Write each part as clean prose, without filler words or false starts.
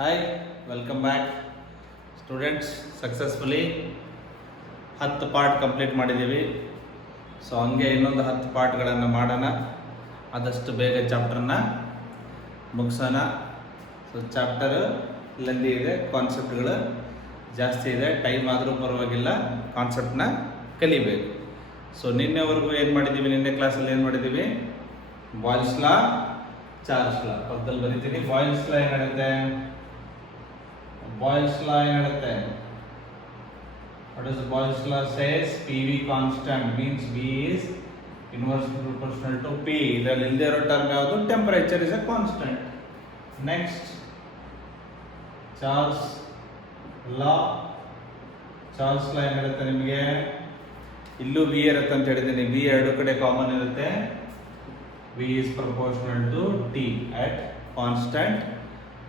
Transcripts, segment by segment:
Hi welcome back students. Successfully 10 part complete ಮಾಡಿದ್ದೀವಿ. ಸೊ ಹಂಗೆ ಇನ್ನೊಂದು 10 ಪಾರ್ಟ್ಗಳನ್ನು ಮಾಡೋಣ, ಆದಷ್ಟು ಬೇಗ ಚಾಪ್ಟರ್ನ ಮುಗಿಸೋಣ. ಸೊ ಚಾಪ್ಟರು ಲೆಂದಿ ಇದೆ, ಕಾನ್ಸೆಪ್ಟ್ಗಳು ಜಾಸ್ತಿ ಇದೆ, ಟೈಮ್ ಆದರೂ ಪರವಾಗಿಲ್ಲ, ಕಾನ್ಸೆಪ್ಟನ್ನ ಕಲಿಬೇಕು. ಸೊ ನಿನ್ನೆವರೆಗೂ ಏನು ಮಾಡಿದ್ದೀವಿ, ನಿನ್ನೆ ಕ್ಲಾಸಲ್ಲಿ ಏನು ಮಾಡಿದ್ದೀವಿ, ಬಾಯ್ಲ್ಸ್ ಲಾ, ಚಾರ್ಲ್ಸ್ ಲಾ ಪಕ್ಕದಲ್ಲಿ ಬರೀತೀನಿ. ಬಾಯ್ಲ್ಸ್ ಲಾ ಏನು ಹೇಳುತ್ತೆ, Boyle's law ಹೇಳುತ್ತೆ, what does Boyle's law says? PV constant means V is inversely proportional to P. ಇದರಲ್ಲಿ ಇಲ್ಲದೆ ಇರೋ ಟರ್ಮ್ ಯಾವುದು, temperature is a constant. Next Charles law. Charles law ಏನು ಹೇಳುತ್ತೆ ನಿಮಗೆ, ಇಲ್ಲೂ ವಿ ಇರುತ್ತೆ ಅಂತ ಹೇಳಿದ್ದೀನಿ. ವಿ ಎರಡು ಕಡೆ ಕಾಮನ್ ಇರುತ್ತೆ. V is proportional to T at constant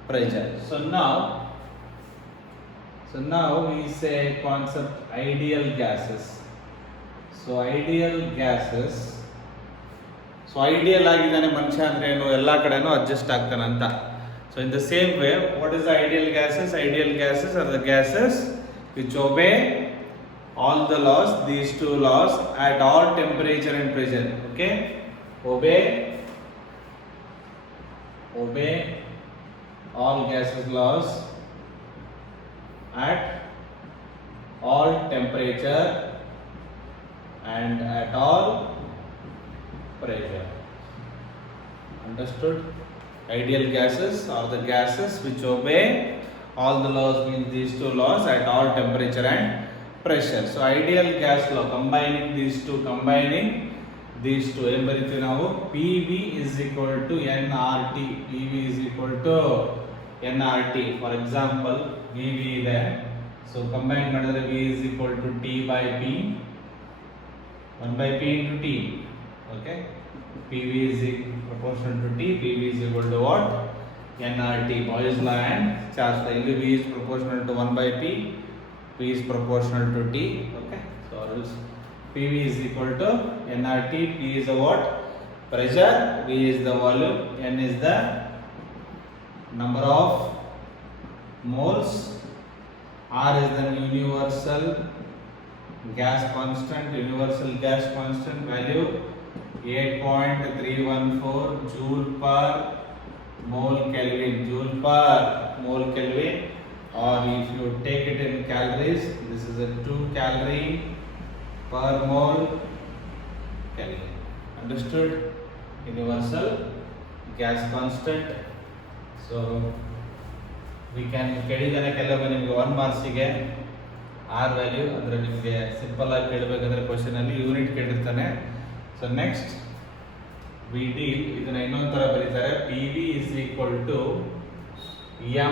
pressure. So now we say concept ideal gases. So ideal gases. So ideal ಆಗಿದ್ದಾನೆ ಮನುಷ್ಯ ಅಂದ್ರೆ ಏನು, ಎಲ್ಲ ಕಡೆನೂ ಅಡ್ಜಸ್ಟ್ ಆಗ್ತಾನೆ ಅಂತ. So in the same way, what is the ideal gases? Ideal gases are the gases which obey all the laws, these two laws at all temperature and pressure. Okay? Obey all gases laws at all temperature and at all pressure. Understood? Ideal gases are the gases which obey all the laws, means these two laws at all temperature and pressure. So ideal gas law, combining these two ಏನು ಬರೀತೀವಿ ನಾವು, PV is equal to nRT. PV is equal to nRT. For example, VV ಇದೆ, so combine ಮಾಡಿದ್ರೆ V is equal to T by P, 1 by P into T. Okay, PV is proportional to T, PV is equal to what, nRT. Boyle's law and Charles law. ಇಲ್ಲಿ V is proportional to 1 by P, P is proportional to T. Okay, so PV is equal to nRT. P is the what, pressure, V is the volume, N is the number of moles, R is the universal gas constant. Universal gas constant value 8.314 joule per mole Kelvin. Joule per mole Kelvin, or if you take it in calories, this is a 2 calorie per mole Kelvin. Understood? Universal gas constant. So we can ಕೇಳಿದಾನೆ ಕೆಲವೊಮ್ಮೆ ನಿಮಗೆ 1 ಮಾರ್ಕ್ಸಿಗೆ R value, ಅಂದರೆ ನಿಮಗೆ simple ಆಗಿ ಕೇಳಬೇಕಂದ್ರೆ ಕ್ವಶನಲ್ಲಿ unit ಕೇಳಿರ್ತಾನೆ. ಸೊ ನೆಕ್ಸ್ಟ್ ವಿ ಡೀಲ್, ಇದನ್ನ ಇನ್ನೊಂದು ಥರ ಬರೀತಾರೆ, PV is equal to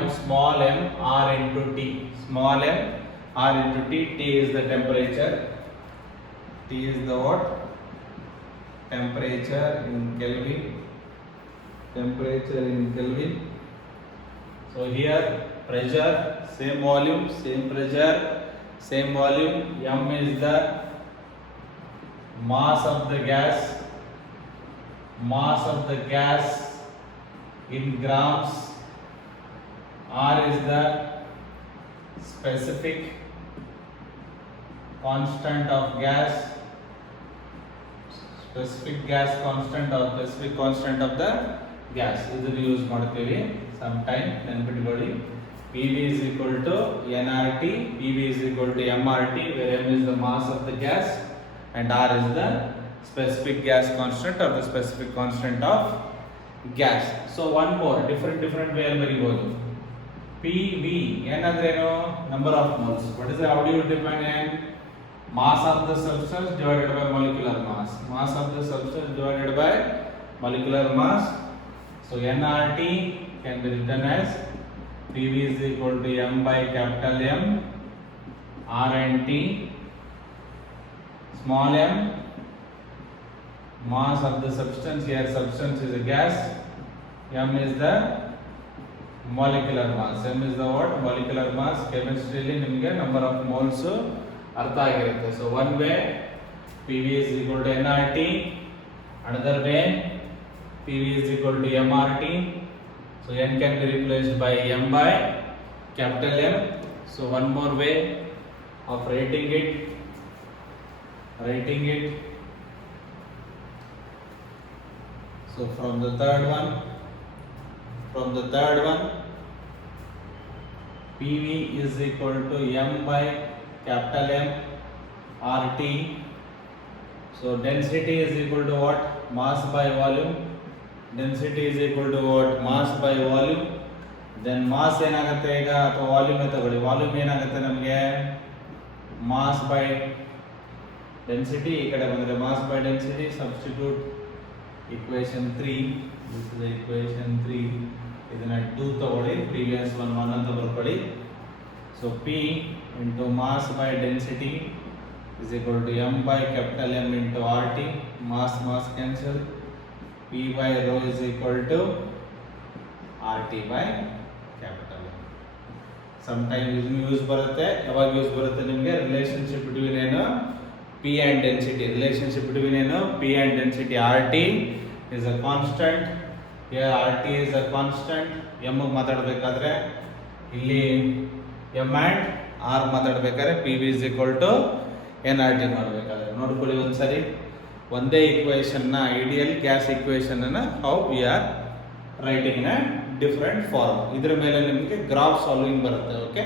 m small m r into T. Small m r into T. T is the temperature. T is the what? Temperature in Kelvin. Temperature in Kelvin. So here pressure, same volume, same pressure, same volume. M is the mass of the gas. Mass of the gas in grams. R is the specific constant of gas. Specific gas constant or specific constant of the gas. ಇದನ್ನು ಯೂಸ್ ಮಾಡ್ತೀವಿ sometime, ನೆನಪಿಟ್ಕೊಳ್ಳಿ. PV is equal to nRT, PV is equal to mRT, where m is the mass of the gas and R is the specific gas constant or the specific constant of gas. So one more different way ಅಲ್ಲಿ ಬರೀಬಹುದು. PV ಏನಂದ್ರೇನು, number of moles. What is how do you define it? Mass of the substance divided by molecular mass. Mass of the substance divided by molecular mass. So nRT can be written as PV is equal to m by capital M, R and T. Small m, mass of the substance, here substance is a gas, m is the molecular mass. M is the what, molecular mass. Chemistry li nimge number of moles ಅರ್ಥ ಆಗಿರುತ್ತೆ. So one way PV is equal to nRT, another way PV is equal to mRT. So So n can be replaced by m by capital M. So one more way of writing it. So from the third one, PV is equal to m by capital M RT. So density is equal to what? Mass by volume. Density is equal to what? Mass by volume. Then mass ಏನಾಗುತ್ತೆ ಈಗ ಅಥವಾ ವಾಲ್ಯೂಮ್ ತಗೊಳ್ಳಿ. ವಾಲ್ಯೂಮ್ ಏನಾಗುತ್ತೆ ನಮಗೆ mass by density. ಈ ಕಡೆ ಬಂದರೆ mass by density. Substitute equation 3. This is equation 3. ಇದನ್ನ 2 ತಗೊಳ್ಳಿ, ಪ್ರೀವಿಯಸ್ ಒನ್ 1 ಅಂತ ಬರ್ಕೊಳ್ಳಿ. So P into mass by density is equal to m by capital M into RT. Mass cancel. P by rho is equal to RT by capital M. Sometimes use ಬರುತ್ತೆ. ಯಾವಾಗ ಯೂಸ್ ಬರುತ್ತೆ ನಿಮಗೆ? Relationship between ಏನು? P and density. Relationship between P and density. RT is a constant. Here RT is a constant. M ಮಾತಾಡಬೇಕಾದ್ರೆ ಇಲ್ಲಿ M and R ಮಾತಾಡಬೇಕಾದ್ರೆ PV is equal to nRT ಮಾಡಬೇಕಾದ್ರೆ ನೋಡ್ಕೊಳ್ಳಿ ಒಂದ್ಸರಿ. ಒಂದೇ ಇಕ್ವೇಶನ್ ನ ಐಡಿಯಲ್ ಗ್ಯಾಸ್ ಇಕ್ವೇಶನ್ ಅನ್ನ how we are writing in a different form. ಇದರ ಮೇಲೆ ನಿಮಗೆ ಗ್ರಾಫ್ ಸಾಲ್ವಿಂಗ್ ಬರುತ್ತೆ. ಓಕೆ,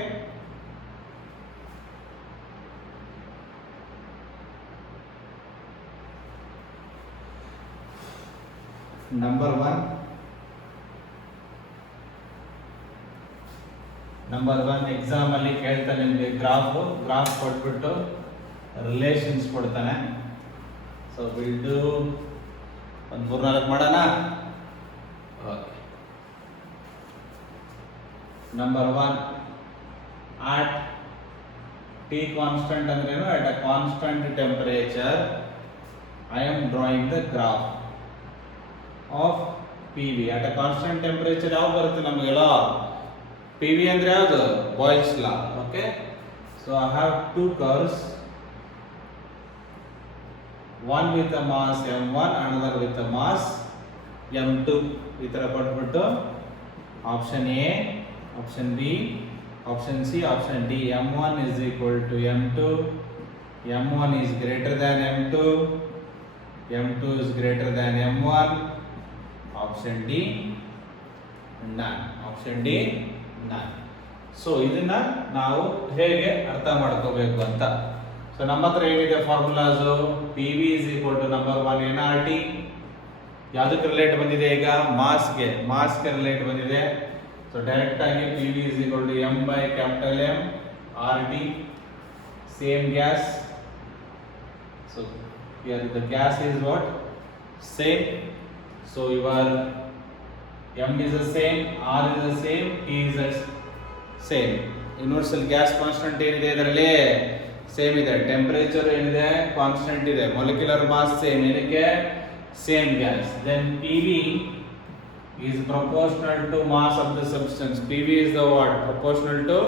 ನಂಬರ್ ಒನ್ ಎಕ್ಸಾಮ್ ಅಲ್ಲಿ ಕೇಳ್ತಾನೆ ನಿಮಗೆ ಗ್ರಾಫ್ ಕೊಟ್ಬಿಟ್ಟು ರಿಲೇಷನ್ಸ್ ಕೊಡ್ತಾನೆ. ಸೊ ಬಿಲ್ಡು ಒಂದು 3-4 ಮಾಡೋಣ. ಓಕೆ, ನಂಬರ್ 1 ಆಟ್ ಟಿ ಕಾನ್ಸ್ಟೆಂಟ್ ಅಂದ್ರೇನು? At a constant temperature I am drawing the graph of PV at a constant temperature. ಯಾವ ಬರುತ್ತೆ ನಮಗೆಲ್ಲ? PV ಅಂದ್ರೆ ಯಾವುದು? ಬಾಯ್ಲ್ಸ್ ಲಾ. Okay, so I have two curves, one with a mass m1, another with a mass m2. ಈ ತರ ಕೊಟ್ಬಿಟ್ಟು option A, option B, option C, option D. m1 is equal to m2, m1 is greater than m2, m2 is greater than m1. Option D none. So ಇದನ್ನ ನಾವು ಹೇಗೆ ಅರ್ಥ ಮಾಡ್ಕೋಬೇಕು ಅಂತ. ಸೊ ನಮ್ಮ ಹತ್ರ ಏನಿದೆ formulas? P V is equal to number 1 NRT. ಯಾವುದಕ್ಕೆ ರಿಲೇಟ್ ಬಂದಿದೆ ಈಗ? ಮಾಸ್ಗೆ ರಿಲೇಟ್ ಬಂದಿದೆ. ಸೊ ಡೈರೆಕ್ಟ್ ಆಗಿ P V is equal to M by capital M RT. Same gas. So here the gas is what? Same. So your M is the same, R is the same, T is the same. Universal gas constant ಏನಿದೆ ಇದರಲ್ಲಿ? ಸೇಮ್ ಇದೆ. ಟೆಂಪರೇಚರ್ ಏನಿದೆ? Constant ಇದೆ. Molecular mass same. ಏನಕ್ಕೆ? Same gas. Then PV is proportional to mass of the substance. PV is the what? Proportional to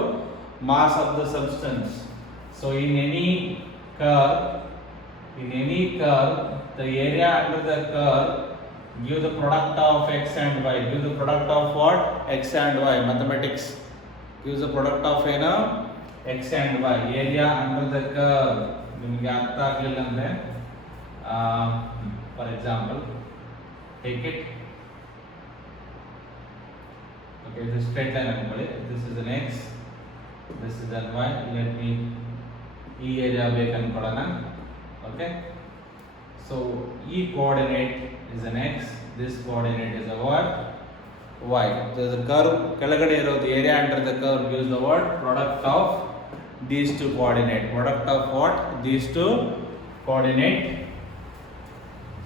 mass of the substance. So in any curve, the area under the curve give the product of x and y. Give the product of what? X and y. Mathematics gives the product of x and y. Area under the curve. ನಿಮಗೆ ಅರ್ಥ ಆಗಲಿಲ್ಲ ಅಂದ್ರೆ for example take it. Okay, ಇದು straight line ಅನ್ಕೊಳ್ಳಿ. This is an x, this is an y. Let me ಈ area ಬೇಕು ಅನ್ಕೊಳ್ಳೋಣ. Okay, so E coordinate is an x, this coordinate is a what? Y. So the curve ಕೆಳಗಡೆ ಇರೋದು area under the curve gives the what? Product of these two coordinate. Product of what? These two coordinate.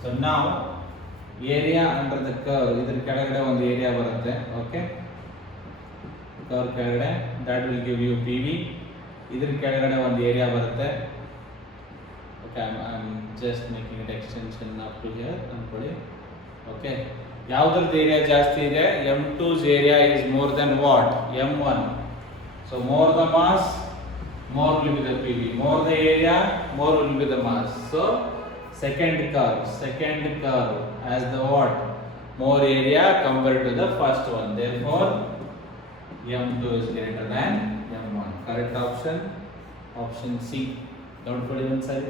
So now area under the curve, ಇದರ ಕೆಳಗಡೆ ಒಂದು ಏರಿಯಾ ಬರುತ್ತೆ. Okay, curve ಕೆಳಗಡೆ that will give you PV. ಇದರ ಕೆಳಗಡೆ ಒಂದು ಏರಿಯಾ ಬರುತ್ತೆ. Okay, I'm just making an extension up to here. ಅನ್ಕೊಳ್ಳಿ. Okay, ಯಾವುದ್ರದ್ದು ಏರಿಯಾ ಜಾಸ್ತಿ ಇದೆ? M2's area is more than what? M1. So more the mass, more will be the PV. More the area, more will be the mass. So second curve has the what? more area compared to the first one. Therefore, M2 is greater than M1. Correct option, option C. Don't put it inside.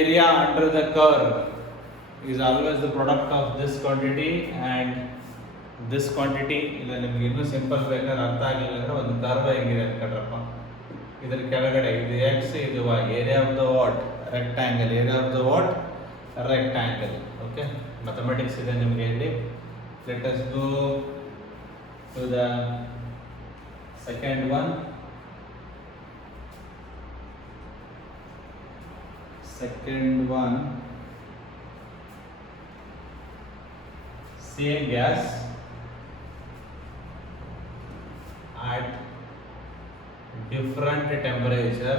Area under the curve is always the product of this quantity and this quantity. ಇಲ್ಲ ನಿಮಗೆ ಇನ್ನೂ ಸಿಂಪಲ್ ಬೇಕಾದ್ರೆ ಅರ್ಥ ಆಗಿಲ್ಲ ಅಂದ್ರೆ ಒಂದು ಕರ್ವ್ ಹೆಂಗಿದೆ ಅನ್ಕೊಂಡ್ರಪ್ಪ. ಇದರ ಕೆಳಗಡೆ ಇದು x ಇದು y. Area of the what rectangle. Area of the what rectangle. Okay, mathematics ಇದೆ ನಿಮಗೆ ಇಲ್ಲಿ. Let us go to the second one. Second one, same gas at different temperature.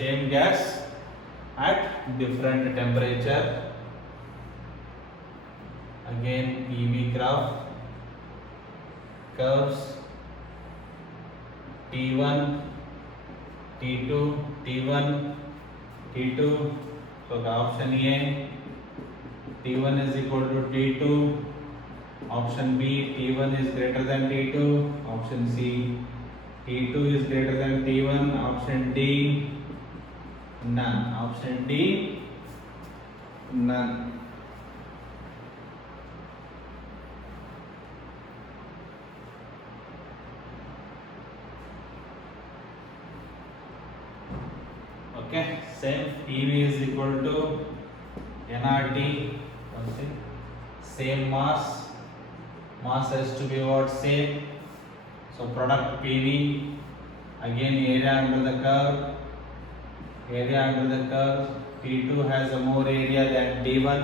Same gas at different temperature. Again, PV graph curves T1, T2, T1, T2. So the option A, T1 is equal to T2. Option B, T1 is greater than T2. Option C, T2 is greater than T1. Option D, none. Option D, none. Okay, same. PV is equal to nRT. Same mass. Mass has to be what? Same. So product PV. Again, area under the curve. T2 has a more area than T1.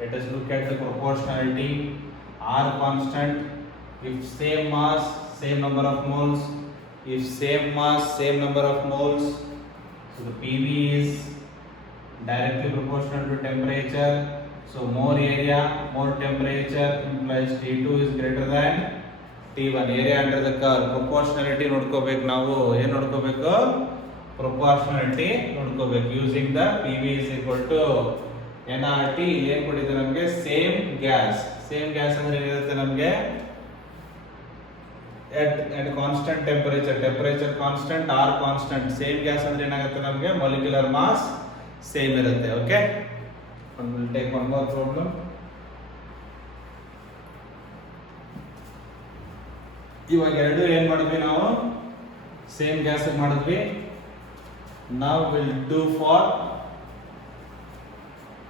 Let us look at the proportionality. R constant. If same mass, same number of moles. If same mass, same number of moles. So the PV is directly proportional to temperature. So more area, more temperature implies T2 is greater than T1. Area under the curve. Proportionality ನೋಡ್ಕೋಬೇಕು ನಾವು. ಏನು ನೋಡ್ಕೋಬೇಕು? Proportionality ನೋಡ್ಕೋಬೇಕು. Using the PV is equal to nRT. ಏನು ಕೊಟ್ಟಿದೆ ನಮಗೆ? Same gas. Same gas ಅಂದ್ರೆ ಏನಿರುತ್ತೆ ನಮಗೆ? at constant temperature constant, R constant. Same gas ಅಂದ್ರೆ ಏನಾಗುತ್ತೆ ನಮಗೆ? molecular mass same ಇರುತ್ತೆ. Okay, we'll take one more problem. ಇವಾಗ ಎರಡು ಏನು ಮಾಡಿದ್ವಿ ನಾವು? ಸೇಮ್ ಗ್ಯಾಸ್ ಮಾಡಿದ್ವಿ. Now we'll do for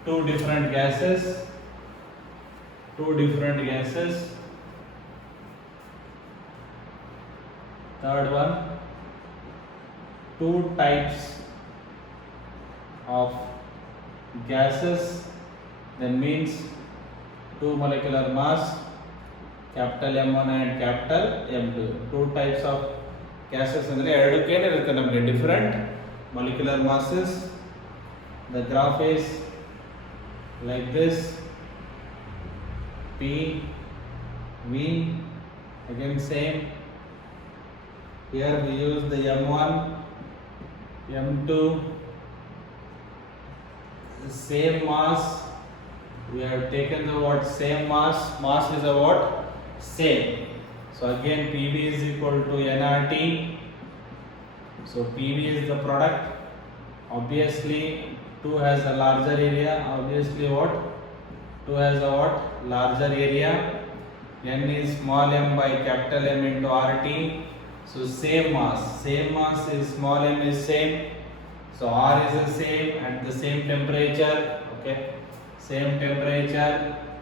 two different gases. Third one, two types of gases, that means two molecular mass, capital M1 and capital M2. Two types of gases ಅಂದ್ರೆ ಎರಡಕ್ಕೆ ಏನಿರುತ್ತೆ ನಮಗೆ? different molecular masses. The graph is like this. P, V, again same. Here we use the M1, M2, same mass. We have taken the what? Same mass. Mass is a what? Same. So again PV is equal to nRT. So PV is the product. Obviously 2 has a larger area. Obviously what? 2 has a what? Larger area. N is small m by capital M into RT. So same mass is small m is same. So R is the same at the same temperature. Okay, same temperature.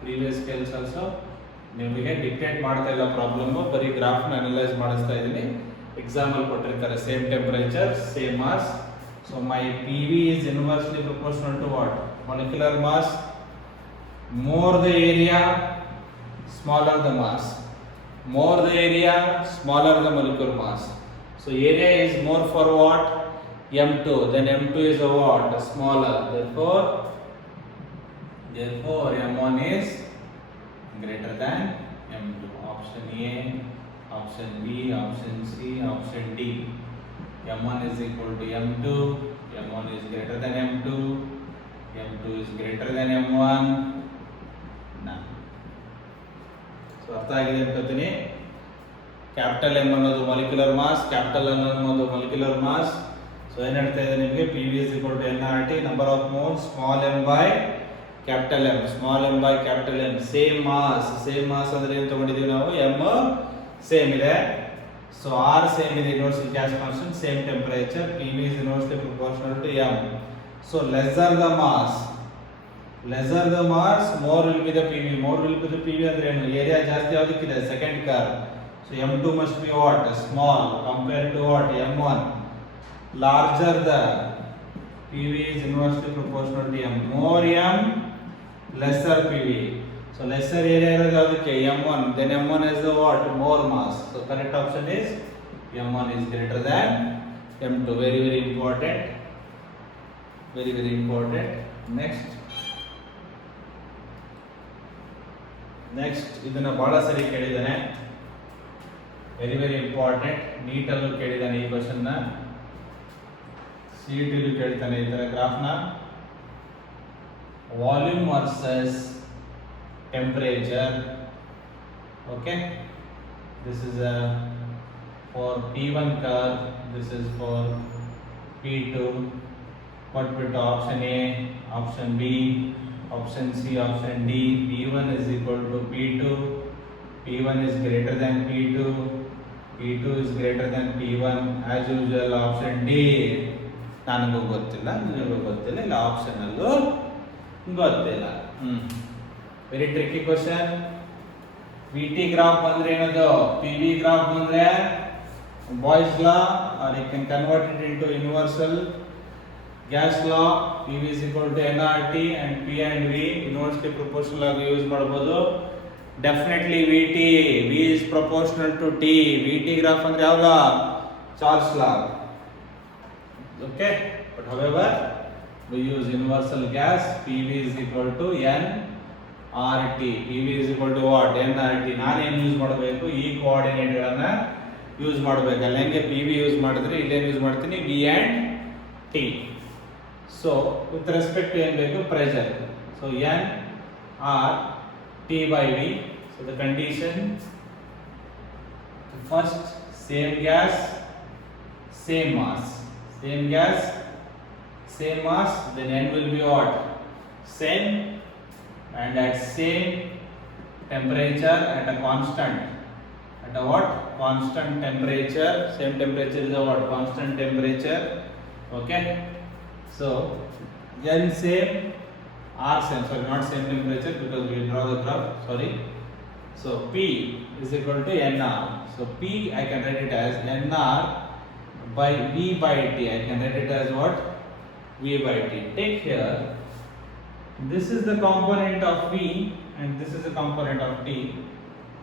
Previous scales also ನಿಮಗೆ ಡಿಕ್ಟೇಟ್ ಮಾಡ್ತಾ ಇಲ್ಲ ಪ್ರಾಬ್ಲಮ್, ಬರೀ ಗ್ರಾಫ್ ನ ಅನಲೈಸ್ ಮಾಡಿಸ್ತಾ ಇದ್ದೀನಿ. Example ಕೊಟ್ಟಿರ್ತಾರೆ same temperature same mass. So my PV is inversely proportional to what? Molecular mass. More the area, smaller the mass. More the area, smaller the molecular mass. So area is more for what? M2. Then M2 is a what? Smaller. Therefore M1 is greater than M2. Option A, option B, option C, option D. m1 is equal to m2, m1 is greater than m2, m2 is greater than m1. So ಅರ್ಥ ಆಗಿದೆ ಅನ್ಕೋತೀನಿ. Capital M ಅನ್ನೋದು molecular mass, capital N ಅನ್ನೋದು molecular mass. So ಏನು ಹೇಳ್ತಾ ಇದೆ ನಿಮಗೆ, P V is equal to N R T, number of moles small M by capital M, small M by capital M. Same mass, same mass ಅಂದ್ರೆ ಏನು ತಗೊಂಡಿದ್ದೀವಿ ನಾವು, M same ಇದೆ. ಸೊ ಆರ್ ಸೇಮ್ ಇದೆ, universal gas constant, same temperature, P V is inversely proportional to M. So lesser the mass, lesser the mass, more will be the PV. More will be the PV ಅಂದ್ರೆ ಏನು, area ಜಾಸ್ತಿ ಯಾವುದಕ್ಕಿದೆ, second curve. So m2 must be what, small compared to what, m1. Larger the PV is inversely proportional to m. More m, lesser PV. So lesser area ಇರೋದು ಯಾವುದಕ್ಕೆ, m1. Then m1 is the what, more mass. So correct option is m1 is greater than m2. Very very important. Very very important. Next ಇದನ್ನ ಬಹಳ ಸರಿ ಕೇಳಿದ್ದಾನೆ, very very important. ನೀಟಲ್ಲೂ ಕೇಳಿದ್ದಾನೆ ಈ ಕ್ವಶನ್ನ, ಸಿ ಟಿಲೂ ಕೇಳ್ತಾನೆ ಈ ಥರ ಗ್ರಾಫ್ನ. Volume versus temperature. Okay, this is for P1 curve, this is for P2. ಕೊಟ್ಬಿಟ್ಟು option A, option B, option C, option D. P1 is equal to P2, P1 is greater than P2, P2 is greater than P1. As usual option D ನನಗೂ ಗೊತ್ತಿಲ್ಲ, ನಿನಗೂ ಗೊತ್ತಿಲ್ಲ, ಇಲ್ಲ option ಅಲ್ಲೂ ಗೊತ್ತಿಲ್ಲ. Very tricky question. V T graph ಬಂದ್ರೆ ಏನದು, P V graph ಬಂದ್ರೆ Boyle's law, or you can convert it into universal gas law. PV is equal to nRT and P and V inversely proportional ಆಗಿ use ಮಾಡಬಹುದು. Definitely VT, V is proportional to T. VT graph ಅಂದ್ರೆ ಯಾವ law, Charles law. Okay, but however we use universal gas. PV is equal to nRT. PV is equal to what, nRT. ನಾನು ಏನು ಯೂಸ್ ಮಾಡಬೇಕು, ಈ ಕೋಆರ್ಡಿನೇಟ್ ಗಳನ್ನ ಯೂಸ್ ಮಾಡಬೇಕು. ಅಲ್ಲಿ ಹೆಂಗೆ PV ಯೂಸ್ ಮಾಡಿದ್ರೆ ಇಲ್ಲೇನು ಯೂಸ್ ಮಾಡ್ತೀನಿ, V and T. So with respect to n ಬೇಕು, pressure. So n r T by V. So the condition, first same gas same mass, same gas same mass, then n will be what, same, and at same temperature at a constant, at a what, constant temperature. Same temperature is a what, constant temperature. Okay, so n same, r same, sorry not same temperature because we draw the graph, sorry. So P is equal to nr. So P I can write it as nr by V by T. I can write it as what, V by T. Take here, this is the component of V and this is the component of T.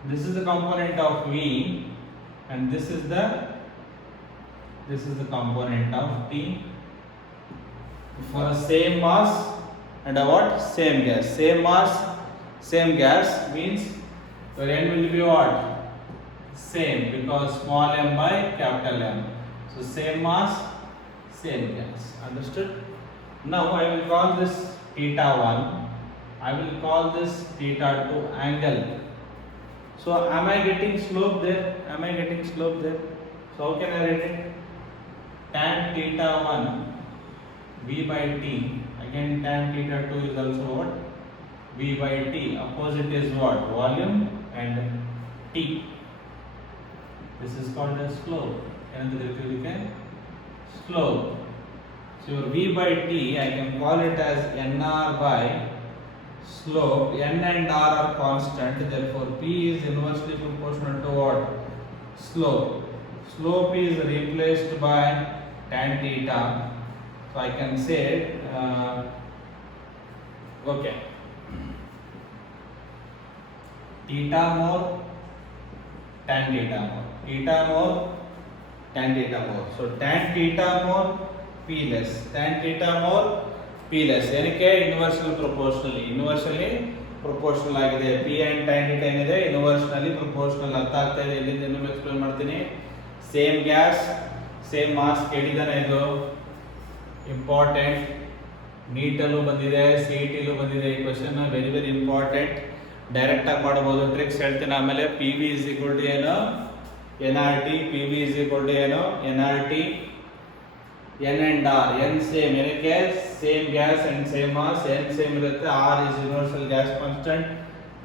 This is the component of V and this is the component of T. For a same mass and a what, same gas. Same mass same gas means your n will be what, same, because small m by capital M. So same mass same gas. Understood? Now I will call this theta 1, I will call this theta 2 angle. So am I getting slope there, am I getting slope there? So how can I write it? Tan theta 1 V by T, again tan theta 2 is also what, V by T. Opposite is what, volume and T. This is called as slope. Slope. So your V by T, I can call it as nr by slope. N and r are constant, therefore P is inversely proportional to what, slope. Slope is replaced by tan theta. So I can say okay, theta more tan theta more, theta more tan theta more. So tan theta more P less, tan theta more P less. ಏನಕ್ಕೆ, universal universally proportional ಆಗಿದೆ. P and tan theta ಏನಿದೆ, universally proportional. ಅರ್ಥ ಆಗ್ತಾ ಇದೆ? ಇಲ್ಲಿಂದ ಇನ್ನೊಮ್ಮೆ explain ಮಾಡ್ತೀನಿ. Same gas same marks ಕೇಳಿದಾನೆ ಇದು ಇಂಪಾರ್ಟೆಂಟ್. ನೀಟಲ್ಲೂ ಬಂದಿದೆ, ಸಿ ಇ ಟಿಲೂ ಬಂದಿದೆ ಈ ಕ್ವಶನ್. Very very important. ಡೈರೆಕ್ಟ್ ಆಗಿ ಮಾಡಬಹುದು. ಟ್ರಿಕ್ಸ್ ಹೇಳ್ತೀನಿ ಆಮೇಲೆ. P V is equal to ಏನು, N R T. P V is equal to ಏನು, N R T. N and R, N same, ಏನಕ್ಕೆ same gas and same mass. N same ಇರುತ್ತೆ, R is universal gas constant.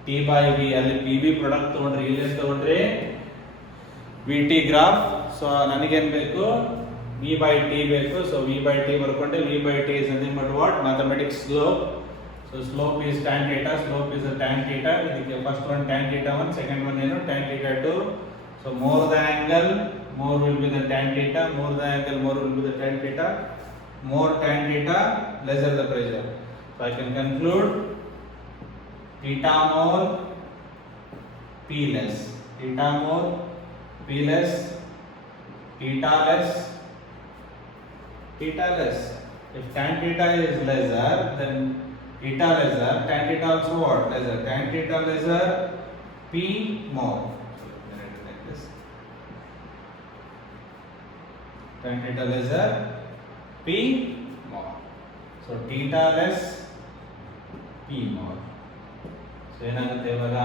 T by V, ಅಲ್ಲಿ P V product ತಗೊಂಡ್ರಿ, ಇಲ್ಲಿ ತಗೊಂಡ್ರಿ V T graph. So ನನಗೇನು ಬೇಕು, V by T ಬೇಕು. So V by T ಬರ್ಕೊಂಡೆ. V by T is nothing but what, mathematics slope. So slope is tan theta. Slope is tan theta. ಇದಕ್ಕೆ first one tan theta 1, second one ಏನು tan theta 2. So more the angle, more will be the tan theta. More the angle, more will be the tan theta. More tan theta, lesser the pressure. So I can conclude theta more, P less. Theta more, P less. Theta less, theta less. If tan theta is lesser, then theta lesser. Tan theta also what? Lesser. Tan theta lesser, P more. Tan theta lesser, P more. So theta less, P more. So ಏನಾಗುತ್ತೆ ಇವಾಗ,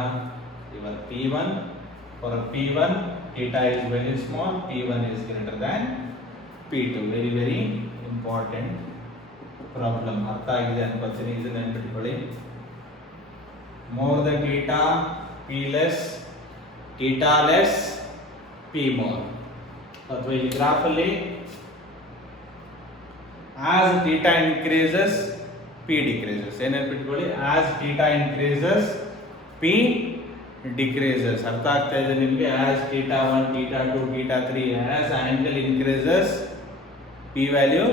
ಇವಾಗ P1, for P1 theta is very small, P1 is greater than P2. Very very important problem. ಅರ್ಥ ಆಗಿದೆ ಅನ್ಕೋತೀನಿ. ಇದನ್ನ ನೆನಪಿಟ್ಕೊಳ್ಳಿ. More the theta, P less, theta less, P more. ಅಥವಾ ಈ ಗ್ರಾಫ್ ಅಲ್ಲಿ as theta increases P decreases. ಏನು ನೆನಪಿಟ್ಕೊಳ್ಳಿ, as theta increases P decreases. ಅರ್ಥ ಆಗ್ತಾ ಇದೆ ನಿಮಗೆ? As theta 1, theta 2, theta 3, as angle increases P value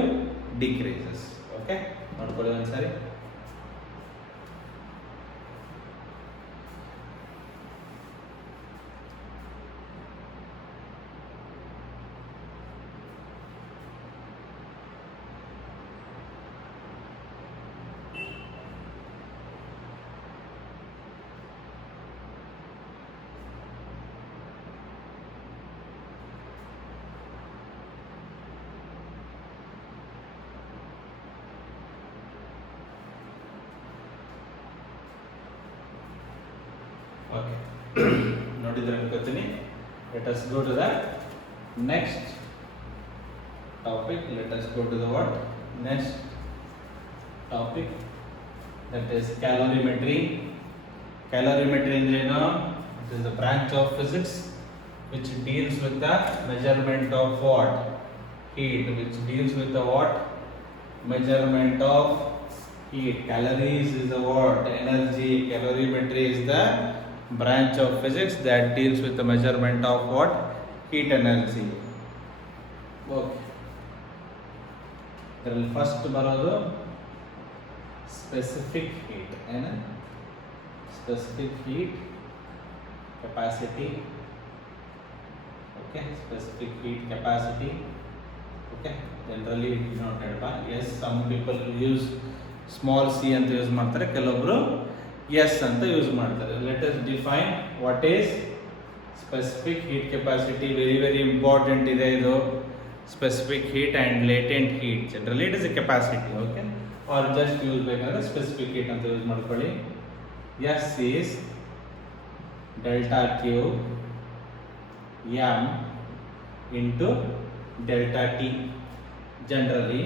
decreases. Okay, ನೋಡ್ಕೊಳ್ಳಿ ಒಂದ್ಸರಿ. ಓಕೆ, ನೋಡಿದ್ರೆ ಅನ್ಕೋತೀನಿ. Let us go to the next topic. Let us go to the what? Next topic, that is calorimetry. Calorimetry ಅಂದ್ರೇನು? It is the branch of physics which deals with the measurement of what? Heat. Which deals with the what? Measurement of heat. Calories is the what? Energy. Calorimetry is the branch of physics that deals with the measurement of what? Heat energy. Okay. ಇದರಲ್ಲಿ first ಬರೋದು specific heat. ಏನು? Specific heat capacity. Okay, specific heat capacity. Okay, generally noted by S. Some people use small C ಅಂತ use ಮಾಡ್ತಾರೆ, ಕೆಲವೊಬ್ರು S ಅಂತ use ಮಾಡ್ತಾರೆ. Let us define what is specific heat capacity. Very very important ಇದೆ ಇದು. Specific heat and latent heat. Generally it is a capacity. Okay, or just use ಬೇಕಾದ್ರೆ specific heat ಅಂತ use ಮಾಡ್ಕೊಳ್ಳಿ. S is delta Q M into delta T. Generally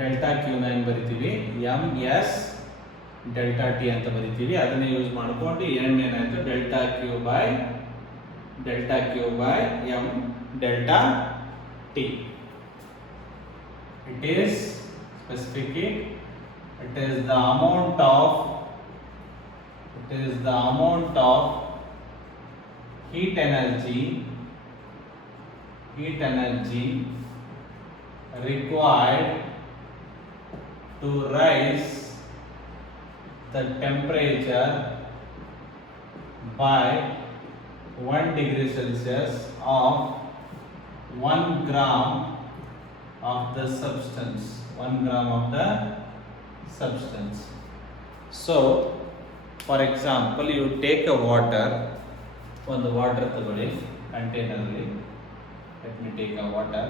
delta ಕ್ಯೂನ ಏನು ಬರಿತೀವಿ? M S delta T ಅಂತ ಬರಿತೀವಿ. ಅದನ್ನೇ ಯೂಸ್ ಮಾಡ್ಕೊಂಡು ಎಮ್ ಏನಾಯಿತು? Delta Q by M delta T. It is specific heat. It is the amount of heat energy required to rise the temperature by 1 degree Celsius of 1 gram of the substance. 1 gram of the substance. So, for example, you take a water. ಒಂದು water ತಗೊಳ್ಳಿ ಕಂಟೈನರಲ್ಲಿ. Let me take a water.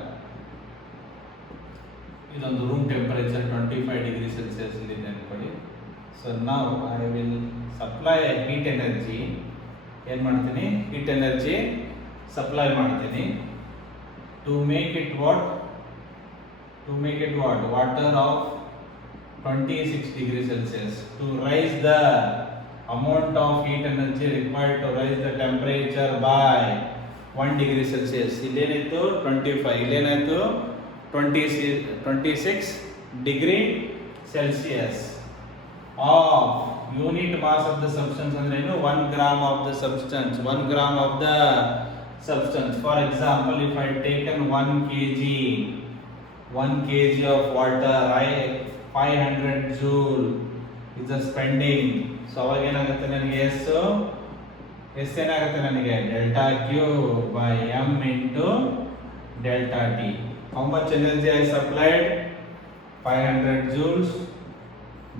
ಇದೊಂದು room temperature 25 degree Celsius ಇದೆ ಅನ್ಕೊಳ್ಳಿ. So ನಾವು I will supply heat energy. ಏನು ಮಾಡ್ತೀನಿ? Heat energy supply ಮಾಡ್ತೀನಿ to make it what? Water of 26 degree Celsius. To raise the amount of heat energy required to raise the temperature by 1 degree Celsius. ಇಲ್ಲೇನಾಯ್ತು 25, ಇಲ್ಲೇನಾಯ್ತು 26 degree Celsius of unit mass of the substance ಅಂದ್ರೆ ಏನು? 1 gram of the substance. 1 gram of the substance. For example, if I taken 1 kg of water, 500 joule is the spending. So ಅವಾಗ ಏನಾಗುತ್ತೆ ನನಗೆ? ಏನಾಗುತ್ತೆ ನನಗೆ? delta Q by m into delta T. How much energy I supplied? 500 joules.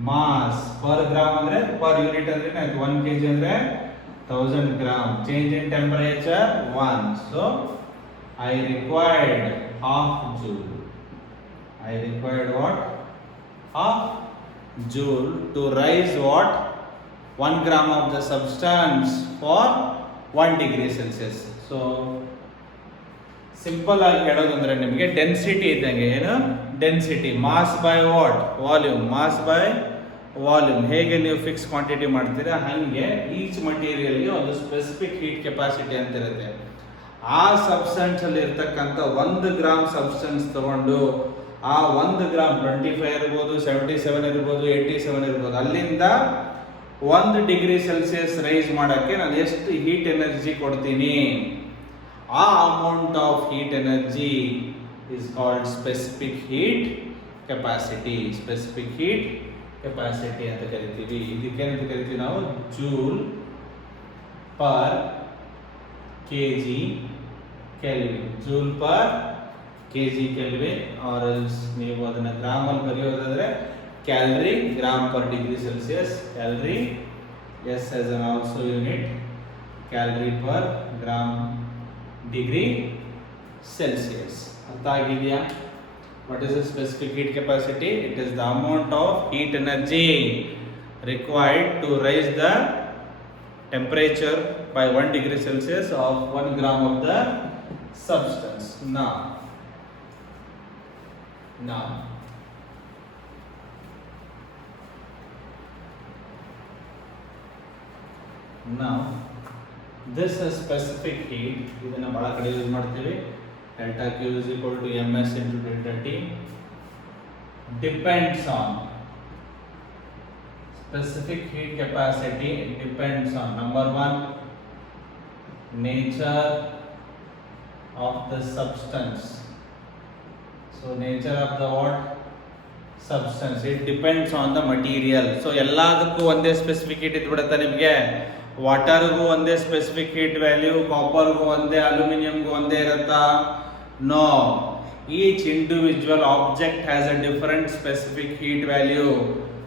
Mass per gram ಅಂದ್ರೆ per unit ಅಂದ್ರೆ 1 kg ಅಂದ್ರೆ 1000 gram. Change in temperature 1. So I required half joule. I required what? Half joule to rise what? 1 gram of the substance for 1 degree Celsius. So simple ಆಗಿ ಹೇಳೋದಂದ್ರೆ ನಿಮಗೆ density ಇದ್ದಂಗೆ. ಏನು? Density. Mass by what? Volume. Mass by volume. ಹೇಗೆ ನೀವು fix quantity ಮಾಡ್ತೀರಾ ಹಾಗೆ ಈಚ್ ಮಟೀರಿಯಲ್ಗೆ ಒಂದು ಸ್ಪೆಸಿಫಿಕ್ ಹೀಟ್ ಕೆಪಾಸಿಟಿ ಅಂತ ಇರುತ್ತೆ. ಆ ಸಬ್ಸ್ಟೆನ್ಸ್ ಅಲ್ಲಿ ಇರ್ತಕ್ಕಂಥ 1 ಗ್ರಾಮ್ ಸಬ್ಸ್ಟೆನ್ಸ್ ತಗೊಂಡು ಆ 1 ಗ್ರಾಮ್ 25 ಇರ್ಬೋದು, 77 ಇರ್ಬೋದು, 87 ಇರ್ಬೋದು, ಅಲ್ಲಿಂದ 1 ಡಿಗ್ರಿ ಸೆಲ್ಸಿಯಸ್ ರೈಸ್ ಮಾಡೋಕ್ಕೆ ನಾನು ಎಷ್ಟು ಹೀಟ್ ಎನರ್ಜಿ ಕೊಡ್ತೀನಿ, ಆ amount of heat energy is called specific heat capacity. Specific heat capacity ಅಂತ ಕರಿತೀವಿ. ಇದಕ್ಕೇನಂತ ಕರಿತೀವಿ ನಾವು? Joule per KG kelvin. Joule per KG kelvin. Or else ನೀವು ಅದನ್ನ ಗ್ರಾಮಲ್ಲಿ ಬರೆಯೋದಾದ್ರೆ calorie, gram per degree Celsius. Calorie is as an also unit. Calorie per gram degree Celsius. ಅರ್ಥ ಆಗಿದೆಯಾ? What is the specific heat capacity? It is the amount of heat energy required to raise the temperature by 1 degree Celsius of 1 gram of the substance. Now this is specific heat. ಇದನ್ನ ಬಹಳ ಕಡೆ ಯೂಸ್ ಮಾಡ್ತೀವಿ. delta Q is equal to ms into delta T. Depends on specific heat capacity. Depends on number 1, nature of the substance. So nature of the what? Substance. It depends on the material. So ಎಲ್ಲದಕ್ಕೂ ಒಂದೇ specific heat ಇದ್ಬಿಡುತ್ತೆ ನಿಮಗೆ. ವಾಟರ್ಗೂ ಒಂದೇ specific heat value, ಕಾಪರ್ಗೂ ಒಂದೇ, ಅಲ್ಯೂಮಿನಿಯಂಗೂ ಒಂದೇ ಇರುತ್ತಾ? No. Each individual object has a different specific heat value.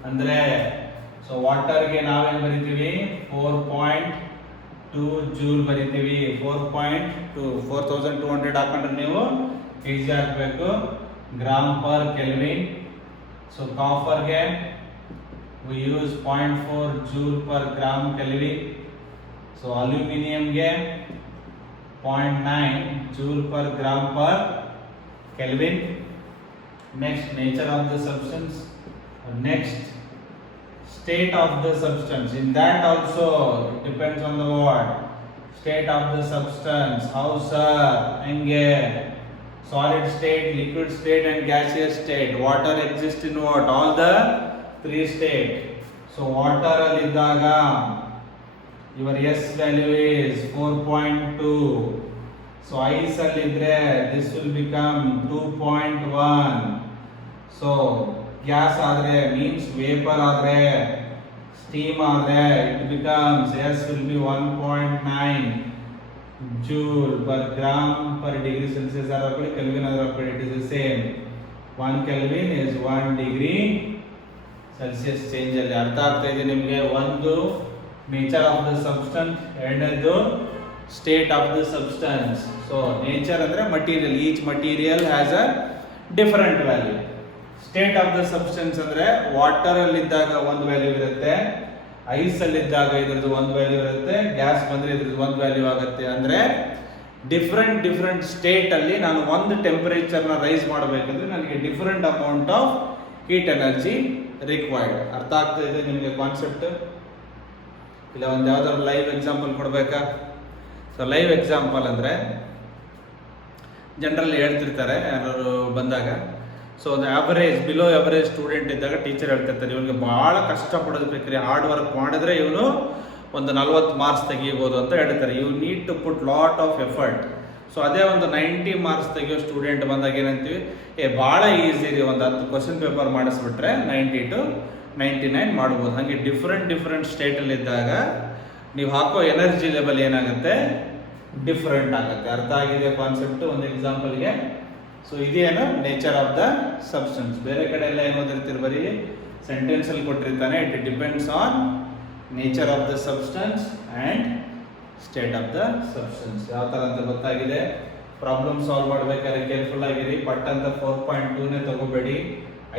ಅಂದ್ರೆ ಸೊ ವಾಟರ್ಗೆ ನಾವೇನು ಬರಿತೀವಿ? 4.2 ಜೂಲ್ ಬರಿತೀವಿ. 4.2 4200 ಹಾಕೊಂಡ್ರೆ ನೀವು ಕೆಜಿ ಹಾಕಬೇಕು. Gram per kelvin. ಸೊ ಕಾಪರ್ಗೆ we use 0.4 joule per gram Kelvin. So aluminumಗೆ 0.9 joule per gram per Kelvin. Next, nature of the substance. Next, state of the substance. In that also it depends on the what? State of the substance. How sir? Henge solid state, liquid state and gaseous state. Water exists in what? All the 3 state. So water aliddaga your S value is 4.2. So ice alidre this will become 2.1. So gas adre means vapor adre, steam adre it becomes S will be 1.9 joule per gram per degree Celsius. Kelvin it is the same. 1 Kelvin is 1 degree Celsius change ಅಲ್ಲಿ. ಅರ್ಥ ಆಗ್ತಾ ಇದೆ ನಿಮಗೆ? ಒಂದು nature of the substance, ಎರಡನೇದು state of the substance. So nature andre material, each material has a different value. State of the substance ಅಂದ್ರೆ ವಾಟರ್ ಅಲ್ಲಿ ಇದ್ದಾಗ ಒಂದು ವ್ಯಾಲ್ಯೂ ಇರುತ್ತೆ, ಐಸ್ ಅಲ್ಲಿ ಇದ್ದಾಗ ಇದ್ರದ್ದು ಒಂದು ವ್ಯಾಲ್ಯೂ ಇರುತ್ತೆ, ಗ್ಯಾಸ್ ಬಂದ್ರೆ ಇದ್ರದ್ದು ಒಂದು ವ್ಯಾಲ್ಯೂ ಆಗುತ್ತೆ. ಅಂದ್ರೆ ಡಿಫ್ರೆಂಟ್ ಸ್ಟೇಟ್ ಅಲ್ಲಿ ನಾನು ಒಂದು ಟೆಂಪರೇಚರ್ ನ ರೈಸ್ ಮಾಡಬೇಕಂದ್ರೆ ನನಗೆ different amount of heat energy required. ಅರ್ಥ ಆಗ್ತಾ ಇದೆ ನಿಮಗೆ ಕಾನ್ಸೆಪ್ಟ್? ಇಲ್ಲ ಒಂದು ಯಾವ್ದಾದ್ರು ಲೈವ್ ಎಕ್ಸಾಂಪಲ್ ಕೊಡ್ಬೇಕಾ? ಸೊ ಲೈವ್ ಎಕ್ಸಾಂಪಲ್ ಅಂದ್ರೆ ಜನರಲ್ ಹೇಳ್ತಿರ್ತಾರೆ ಯಾರು ಬಂದಾಗ. ಸೊ ಒಂದು ಆವರೇಜ್ ಬಿಲೋ ಆವರೇಜ್ ಸ್ಟೂಡೆಂಟ್ ಇದ್ದಾಗ ಟೀಚರ್ ಹೇಳ್ತಿರ್ತಾರೆ ಇವನಿಗೆ ಭಾಳ ಕಷ್ಟ ಪಡೋದ್ಬೇಕ್ರಿ, ಹಾರ್ಡ್ ವರ್ಕ್ ಮಾಡಿದ್ರೆ ಇವನು ಒಂದು 40 ಮಾರ್ಕ್ಸ್ ತೆಗಿಬೋದು ಅಂತ ಹೇಳ್ತಾರೆ. You need to put lot of effort. So ಅದೇ ಒಂದು 90 ಮಾರ್ಕ್ಸ್ ತೆಗಿಯೋ ಸ್ಟೂಡೆಂಟ್ ಬಂದಾಗ ಏನಂತೀವಿ, ಭಾಳ ಈಸಿ ರೀ, ಒಂದು 10 ಕ್ವಶನ್ ಪೇಪರ್ ಮಾಡಿಸ್ಬಿಟ್ರೆ 90 to 99 ಮಾಡ್ಬೋದು. ಹಾಗೆ ಡಿಫ್ರೆಂಟ್ ಸ್ಟೇಟಲ್ಲಿ ಇದ್ದಾಗ ನೀವು ಹಾಕೋ ಎನರ್ಜಿ ಲೆವೆಲ್ ಏನಾಗುತ್ತೆ, ಡಿಫ್ರೆಂಟ್ ಆಗುತ್ತೆ. ಅರ್ಥ ಆಗಿದೆ ಕಾನ್ಸೆಪ್ಟ್ ಒಂದು ಎಕ್ಸಾಂಪಲ್ಗೆ? ಸೊ ಇದೇನು ನೇಚರ್ ಆಫ್ ದ ಸಬ್ಸ್ಟೆನ್ಸ್. ಬೇರೆ ಕಡೆ ಎಲ್ಲ ಏನು ಓದಿರ್ತೀರಿ, ಬರೀ ಸೆಂಟೆನ್ಸ್ ಅಲ್ಲಿ ಕೊಟ್ಟಿರ್ತಾನೆ, it depends on nature of the substance and state of the substance. ಯಾವ ಥರ ಅಂತ ಗೊತ್ತಾಗಿದೆ? ಪ್ರಾಬ್ಲಮ್ ಸಾಲ್ವ್ ಮಾಡ್ಬೇಕಾದ್ರೆ ಕೇರ್ಫುಲ್ ಆಗಿರಿ. ಪಟ್ ಅಂತ 4.2ನೇ ತಗೋಬೇಡಿ.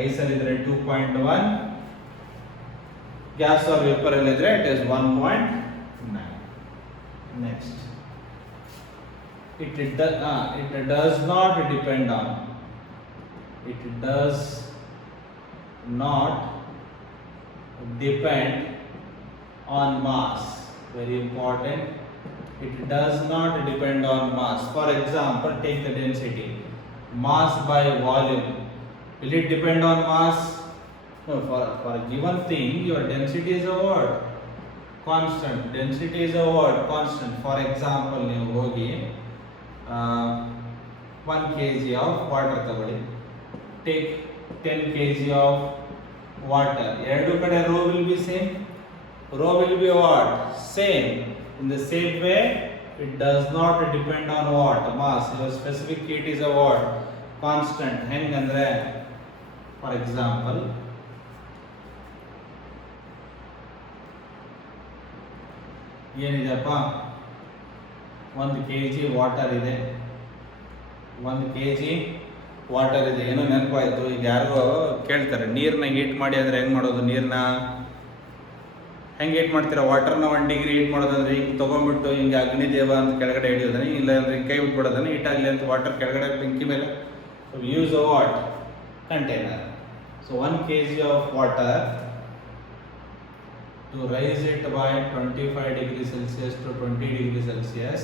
ಐಸಲ್ಲಿದ್ರೆ 2.1, ಗ್ಯಾಸ್ ಆರ್ ವೇಪರ್ ಅಲ್ಲಿದ್ರೆ it is 1.9. Next, it does not depend on, it does not depend on mass. Very important, it does not depend on mass. For example, take the density, mass by volume. Will it depend on mass? No. For a given thing your density is a what? Constant. Density is a what? Constant. For example, ನೀವು ಹೋಗಿ 1 kg of water ತಗೊಳ್ಳಿ, take 10 kg of water. ಎರಡು ಕಡೆ rho will be same. Rho will be what? Same. In the same way, it does not depend on what? Mass. Your specific heat is a what? Constant. ಹೆಂಗಂದ್ರೆ for example, ಏನಿದೆಪ್ಪ, 1 kg water ಇದೆ, 1 kg water ಇದೆ. ಏನೋ ನೆನಪಾಯ್ತು, ಈಗ ಯಾರಿಗೋ ಕೇಳ್ತಾರೆ ನೀರನ್ನ ಹೀಟ್ ಮಾಡಿ ಅಂದರೆ ಹೆಂಗೆ ಮಾಡೋದು, ನೀರನ್ನ ಹೆಂಗೆ ಹೀಟ್ ಮಾಡ್ತೀರಾ? ವಾಟರ್ನ 1 ಡಿಗ್ರಿ ಹೀಟ್ ಮಾಡೋದಂದ್ರೆ ಹಿಂಗೆ ತೊಗೊಂಡ್ಬಿಟ್ಟು ಹಿಂಗೆ ಅಗ್ನಿದೇವ ಅಂತ ಕೆಳಗಡೆ ಹಿಡಿಯೋದಾನೆ, ಇಲ್ಲ ಅಂದರೆ ಕೈ ಬಿಟ್ಬಿಡೋದಾನೆ, ಹೀಟ್ ಆಗಲಿ ಅಂತ ವಾಟರ್ ಕೆಳಗಡೆ ಬೆಂಕಿ ಮೇಲೆ. So use a what? Container. So 1 kg of water, to raise it by 25 degrees Celsius to 20 degrees Celsius,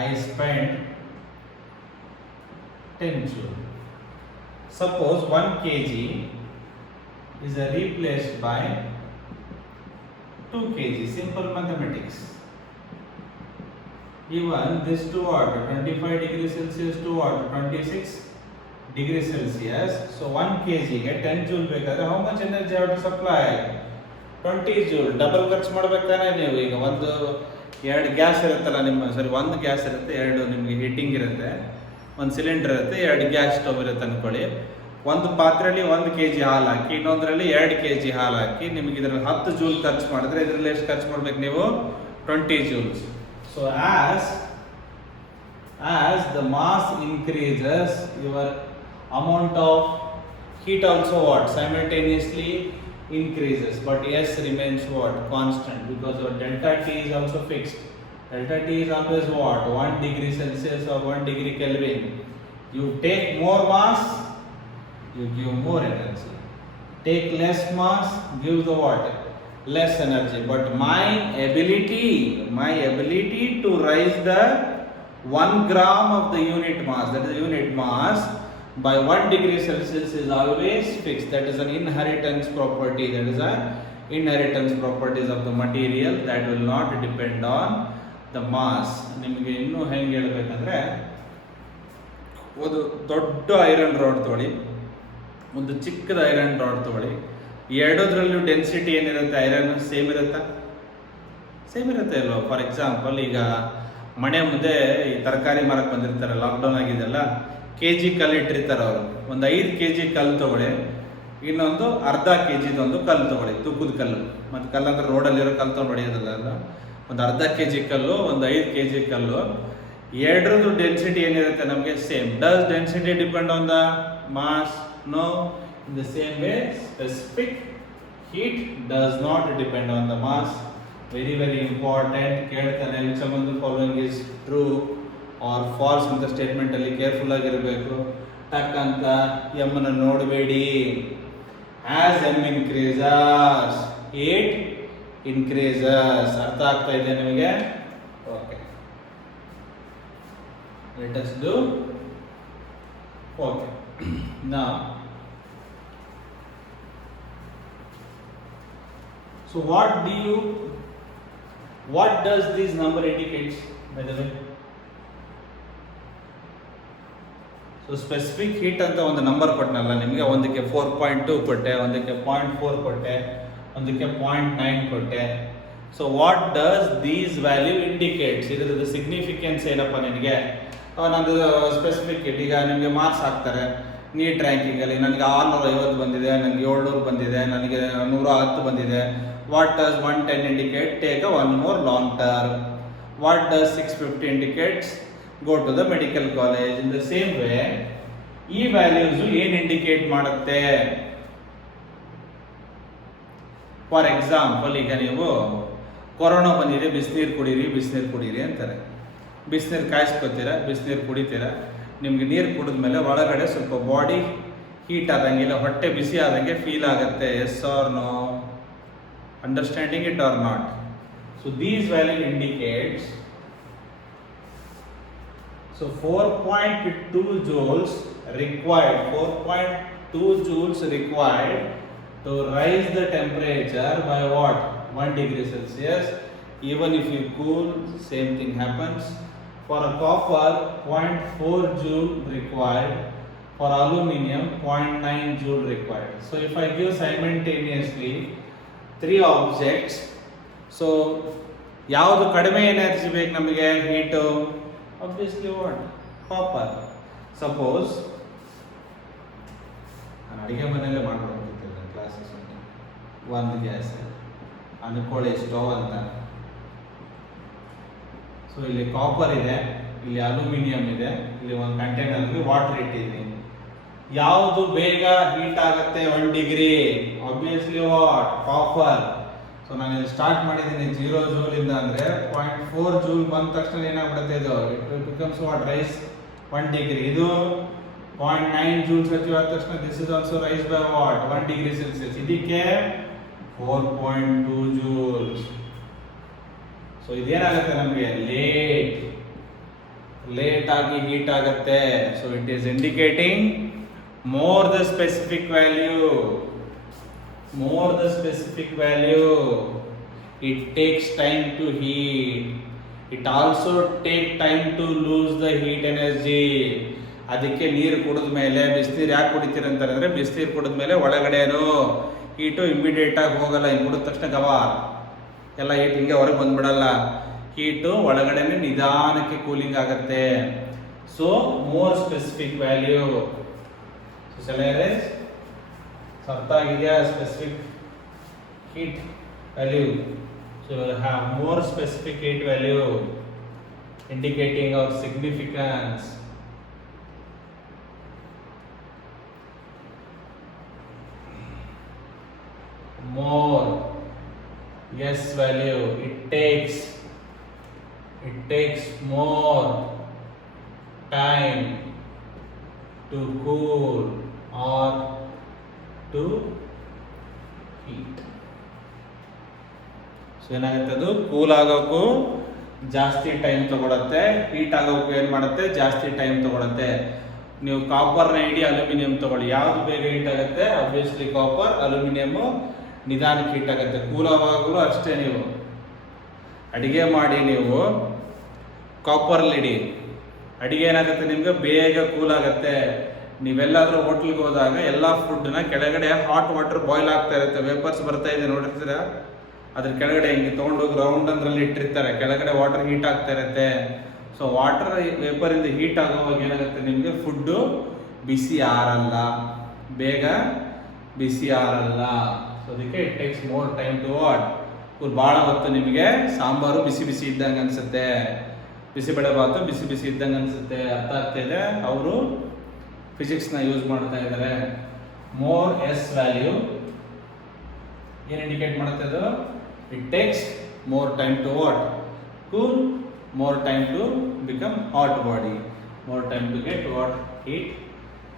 I spent 10 joule. Suppose 1 kg is replaced by 2 kg. Simple mathematics. Even this to what? 25 degrees Celsius to what? 26 degrees Celsius. So 1 kg get 10 joule ಬೇಕಾದ್ರೆ how much energy have to supply? 20 joule. Double ಖರ್ಚು ಮಾಡ್ಬೇಕು ತಾನೇ ನೀವು. ಈಗ ಒಂದು 2 ಗ್ಯಾಸ್ ಇರುತ್ತಲ್ಲ ನಿಮ್ಮ, ಸರಿ 1 ಗ್ಯಾಸ್ ಇರುತ್ತೆ, 2 ನಿಮಗೆ ಹೀಟಿಂಗ್ ಇರುತ್ತೆ, 1 ಸಿಲಿಂಡರ್ ಇರುತ್ತೆ, 2 ಗ್ಯಾಸ್ ಸ್ಟವ್ ಇರುತ್ತೆ ಅನ್ಕೊಳ್ಳಿ. ಒಂದು ಪಾತ್ರೆಯಲ್ಲಿ 1 kg ಹಾಲು ಹಾಕಿ, ಇನ್ನೊಂದರಲ್ಲಿ 2 kg ಹಾಲು ಹಾಕಿ, ನಿಮಗೆ ಇದರಲ್ಲಿ 10 ಜೂಲ್ ಖರ್ಚು ಮಾಡಿದ್ರೆ ಇದರಲ್ಲಿ ಎಷ್ಟು ಖರ್ಚು ಮಾಡ್ಬೇಕು ನೀವು? 20 joules. So as the mass increases, your amount of heat also what? Simultaneously increases, but S remains what? Constant, because your delta T is also fixed. Delta T is always what? 1 degree Celsius or 1 degree Kelvin. You take more mass, you give more energy. Take less mass, give the what? Less energy. But my ability to raise the 1 gram of the unit mass, that is the unit mass, by 1 degree Celsius is always fixed. That is an inheritance property. That is an inheritance properties of the material that will not depend on the mass. ನಿಮಗೆ ಇನ್ನೂ ಹೆಂಗೆ ಹೇಳ್ಬೇಕಂದ್ರೆ, ಒಂದು ದೊಡ್ಡ iron rod ತಗೊಳ್ಳಿ, ಒಂದು ಚಿಕ್ಕದ iron rod ತಗೊಳ್ಳಿ, ಎರಡೋದ್ರಲ್ಲೂ ಡೆನ್ಸಿಟಿ ಏನಿರುತ್ತೆ, ಐರನ್ ಸೇಮ್ ಇರುತ್ತಾ? ಸೇಮ್ ಇರುತ್ತೆ ಅಲ್ವಾ? ಫಾರ್ ಎಕ್ಸಾಂಪಲ್, ಈಗ ಮನೆ ಮುಂದೆ ಈ ತರಕಾರಿ ಮಾರಕ್ಕೆ ಬಂದಿರ್ತಾರೆ, ಲಾಕ್ಡೌನ್ ಆಗಿದೆಲ್ಲ, kg ಕಲ್ಲು ಇಟ್ಟಿರ್ತಾರೆ ಅವರು. ಒಂದು 5 kg ಕಲ್ಲು ತಗೊಳ್ಳಿ, ಇನ್ನೊಂದು ಅರ್ಧ kg ಒಂದು ಕಲ್ಲು ತಗೊಳ್ಳಿ, ತೂಕದ ಕಲ್ಲು. ಮತ್ತು ಕಲ್ಲು ಅಂದ್ರೆ ರೋಡಲ್ಲಿರೋ ಕಲ್ಲು ತೊಗೊಂಡು ಹೊಡೆಯೋದಲ್ಲ, ಒಂದು ಅರ್ಧ ಕೆ ಜಿ ಕಲ್ಲು, ಒಂದು 5 ಕೆ ಜಿ ಕಲ್ಲು, ಎರಡರದ್ದು ಡೆನ್ಸಿಟಿ ಏನಿರುತ್ತೆ ನಮಗೆ same. Does density depend on the mass? No. In the same way specific heat does not depend on the mass. Very very important. ಕೇಳ್ತಾನೆ which among the following is true or false ಅಂತ ಸ್ಟೇಟ್ಮೆಂಟ್ ಅಲ್ಲಿ ಕೇರ್ಫುಲ್ ಆಗಿರಬೇಕು. ಟಕ್ ಅಂತ m ಅನ್ನು ನೋಡಬೇಡಿ. as m increases heat increases. ಅರ್ಥ ಆಗ್ತಾ ಇದೆ ನಿಮಗೆ? Okay, let us do. Okay, now so what does this number indicates, by the way? So specific heat ಅಂತ ಒಂದು ನಂಬರ್ ಕೊಟ್ಟನಲ್ಲ ನಿಮಗೆ, ಒಂದಕ್ಕೆ 4.2 ಕೊಟ್ಟೆ, ಒಂದಕ್ಕೆ 0.4 ಕೊಟ್ಟೆ, ಒಂದಕ್ಕೆ 0.9 ಕೊಟ್ಟೆ. So what does these value indicates? ಇದರ ಸಿಗ್ನಿಫಿಕೆನ್ಸ್ ಏನಪ್ಪ ನಿನಗೆ? ನಂದು ಸ್ಪೆಸಿಫಿಕ್ ಹೀಟ್, ಈಗ ನಿಮಗೆ ಮಾರ್ಕ್ಸ್ ಹಾಕ್ತಾರೆ ನೀಟ್ ರ್ಯಾಂಕಿಂಗಲ್ಲಿ, ನನಗೆ 650 ಬಂದಿದೆ, ನನಗೆ 700 ಬಂದಿದೆ, ನನಗೆ 110 ಬಂದಿದೆ. What does 110 indicate? Take a one more long term. What does 650 indicates? Go to the medical college. In the same way, ಈ ವ್ಯಾಲ್ಯೂಸ್ ಏನು ಇಂಡಿಕೇಟ್ ಮಾಡುತ್ತೆ? ಫಾರ್ ಎಕ್ಸಾಂಪಲ್, ಈಗ ನೀವು ಕೊರೋನಾ ಬಂದಿದೆ, ಬಿಸಿನೀರು ಕುಡೀರಿ ಅಂತಾರೆ. ಬಿಸಿನೀರು ಕಾಯಿಸ್ಕೊತೀರಾ, ಬಿಸಿನೀರು ಕುಡಿತೀರಾ. ನಿಮ್ಗೆ ನೀರು ಕುಡಿದ್ಮೇಲೆ ಒಳಗಡೆ ಸ್ವಲ್ಪ ಬಾಡಿ ಹೀಟ್ ಆದಂಗೆ, ಇಲ್ಲ ಹೊಟ್ಟೆ ಬಿಸಿ ಆದಂಗೆ ಫೀಲ್ ಆಗುತ್ತೆ. Yes or no? Understanding it or not? So these value indicates, so 4.2 joules required, 4.2 joules required to rise the temperature by what? 1 degree Celsius. Even if you cool, same thing happens. For a copper, 0.4 joule required. For aluminium, 0.9 joule required. So if I give simultaneously 3 objects, so ಯಾವುದು ಕಡಿಮೆ ಎನರ್ಜಿ ಬೇಕು ನಮಗೆ heat? Obviously what? Copper. Suppose ನಾನು ಅಡುಗೆ ಮನೆಯಲ್ಲೇ ಮಾಡ್ಕೊಡ್ತಿದ್ದೆ ಕ್ಲಾಸಸ್ ಅಂತ, ಒಂದು ಗ್ಯಾಸ್ ಅನ್ಕೊಳ್ಳಿ ಸ್ಟವ್ ಅಂತ. ಸೊ ಇಲ್ಲಿ ಕಾಪರ್ ಇದೆ, ಇಲ್ಲಿ ಅಲ್ಯೂಮಿನಿಯಂ ಇದೆ, ಇಲ್ಲಿ ಒಂದು ಕಂಟೈನರ್ಗೆ ವಾಟರ್ ಇಟ್ಟಿದ್ದೀನಿ. ಯಾವುದು ಬೇಗ ಹೀಟ್ ಆಗುತ್ತೆ 1 degree? Obviously what? Copper. So ನಾನು ಇಲ್ಲಿ ಸ್ಟಾರ್ಟ್ ಮಾಡಿದ್ದೀನಿ 0 ಜೂಲ್ ಇಂದ, ಅಂದ್ರೆ 0.4 ಜೂಲ್ ಬಂದ ತಕ್ಷಣ ಏನಾಗ್ಬಿಡುತ್ತೆ ಇದು? It becomes what? Rise 1 degree. ಇದು 0.9 ಜೂಲ್ಸ್ ಆದ ತಕ್ಷಣ this is also rise by what? 1 degree Celsius. ಇದಕ್ಕೆ 4.2 ಜೂಲ್ಸ್. ಸೊ ಇದೇನಾಗುತ್ತೆ ನಮಗೆ? ಲೇಟ್ ಆಗಿ ಹೀಟ್ ಆಗುತ್ತೆ. So it is indicating more the specific value, it takes time to heat, it also take time to lose the heat energy. ಅದಕ್ಕೆ ನೀರು ಕುಡಿದ ಮೇಲೆ, ಬಿಸಿನೀರು ಯಾಕೆ ಕುಡಿತೀರಿ ಅಂತಂದ್ರೆ, ಬಿಸಿನೀರು ಕುಡಿದ ಮೇಲೆ ಒಳಗಡೆನೂ ಹೀಟು ಇಮಿಡಿಯೇಟ್ ಆಗಿ ಹೋಗಲ್ಲ. ಹಿಂಗೆ ಕುಡಿದ ತಕ್ಷಣ ಗವಾ ಎಲ್ಲ ಹೀಟ್ ಹಿಂಗೆ ಹೊರಗೆ ಬಂದ್ಬಿಡಲ್ಲ. ಹೀಟು ಒಳಗಡೆನೆ ನಿಧಾನಕ್ಕೆ ಕೂಲಿಂಗ್ ಆಗುತ್ತೆ. So more specific value. Shall I erase? So ಅರ್ಥ ಆಗಿದೆಯಾ? Specific heat value. So you will have more specific heat value indicating our significance. More yes value. It takes more time to cool or to heat. So ಏನಾಗುತ್ತೆ? ಅದು ಕೂಲ್ ಆಗೋಕ್ಕೂ ಜಾಸ್ತಿ ಟೈಮ್ ತಗೊಳುತ್ತೆ, ಹೀಟ್ ಆಗೋಕ್ಕೂ ಏನು ಮಾಡುತ್ತೆ? ಜಾಸ್ತಿ ಟೈಮ್ ತಗೊಳುತ್ತೆ. ನೀವು ಕಾಪರ್ನ ಇಡೀ ಅಲ್ಯೂಮಿನಿಯಂ ತಗೊಳ್ಳಿ, ಯಾವುದು ಬೇಗ ಹೀಟ್ ಆಗುತ್ತೆ? Obviously copper. ಅಲ್ಯೂಮಿನಿಯಮು ನಿಧಾನಕ್ಕೆ ಹೀಟ್ ಆಗುತ್ತೆ. ಕೂಲ್ ಆವಾಗಲೂ ಅಷ್ಟೇ. ನೀವು ಅಡಿಗೆ ಮಾಡಿ, ನೀವು ಕಾಪರ್ಲಿಡಿ, ಅಡಿಗೆ ಏನಾಗುತ್ತೆ ನಿಮ್ಗೆ? ಬೇಗ ಕೂಲ್ ಆಗುತ್ತೆ. ನೀವೆಲ್ಲಾದ್ರೂ ಹೋಟ್ಲಿಗೆ ಹೋದಾಗ ಎಲ್ಲ ಫುಡ್ನ ಕೆಳಗಡೆ ಹಾಟ್ ವಾಟರ್ ಬಾಯ್ಲ್ ಆಗ್ತಾ ಇರುತ್ತೆ, ವೇಪರ್ಸ್ ಬರ್ತಾ ಇದೆ ನೋಡಿರ್ತೀರಾ? ಅದ್ರ ಕೆಳಗಡೆ ಹಿಂಗೆ ತೊಗೊಂಡೋಗಿ ರೌಂಡ್ ಅಂದ್ರಲ್ಲಿ ಇಟ್ಟಿರ್ತಾರೆ, ಕೆಳಗಡೆ ವಾಟರ್ ಹೀಟ್ ಆಗ್ತಾ ಇರುತ್ತೆ. ಸೊ ವಾಟರ್ ವೇಪರಿಂದ ಹೀಟ್ ಆಗೋವಾಗ ಏನಾಗುತ್ತೆ ನಿಮಗೆ? ಫುಡ್ಡು ಬಿಸಿ ಆರಲ್ಲ, ಬೇಗ ಬಿಸಿ ಆರಲ್ಲ. ಸೊ ಅದಕ್ಕೆ it takes more time to what? ಭಾಳ ಹೊತ್ತು ನಿಮಗೆ ಸಾಂಬಾರು ಬಿಸಿ ಬಿಸಿ ಇದ್ದಂಗೆ ಅನಿಸುತ್ತೆ, ಬಿಸಿಬೇಳೆ ಭಾತು ಬಿಸಿ ಬಿಸಿ ಇದ್ದಂಗೆ ಅನಿಸುತ್ತೆ. ಅರ್ಥ ಆಗ್ತಾ ಇದೆ? ಅವರು ಫಿಸಿಕ್ಸ್ನ ಯೂಸ್ ಮಾಡ್ತಾ ಇದ್ದಾರೆ. ಮೋರ್ ಎಸ್ ವ್ಯಾಲ್ಯೂ ಏನು ಇಂಡಿಕೇಟ್ ಮಾಡುತ್ತೆ ಅದು? It takes more time to what? Cool, more time to become hot body, more time to get what? Heat.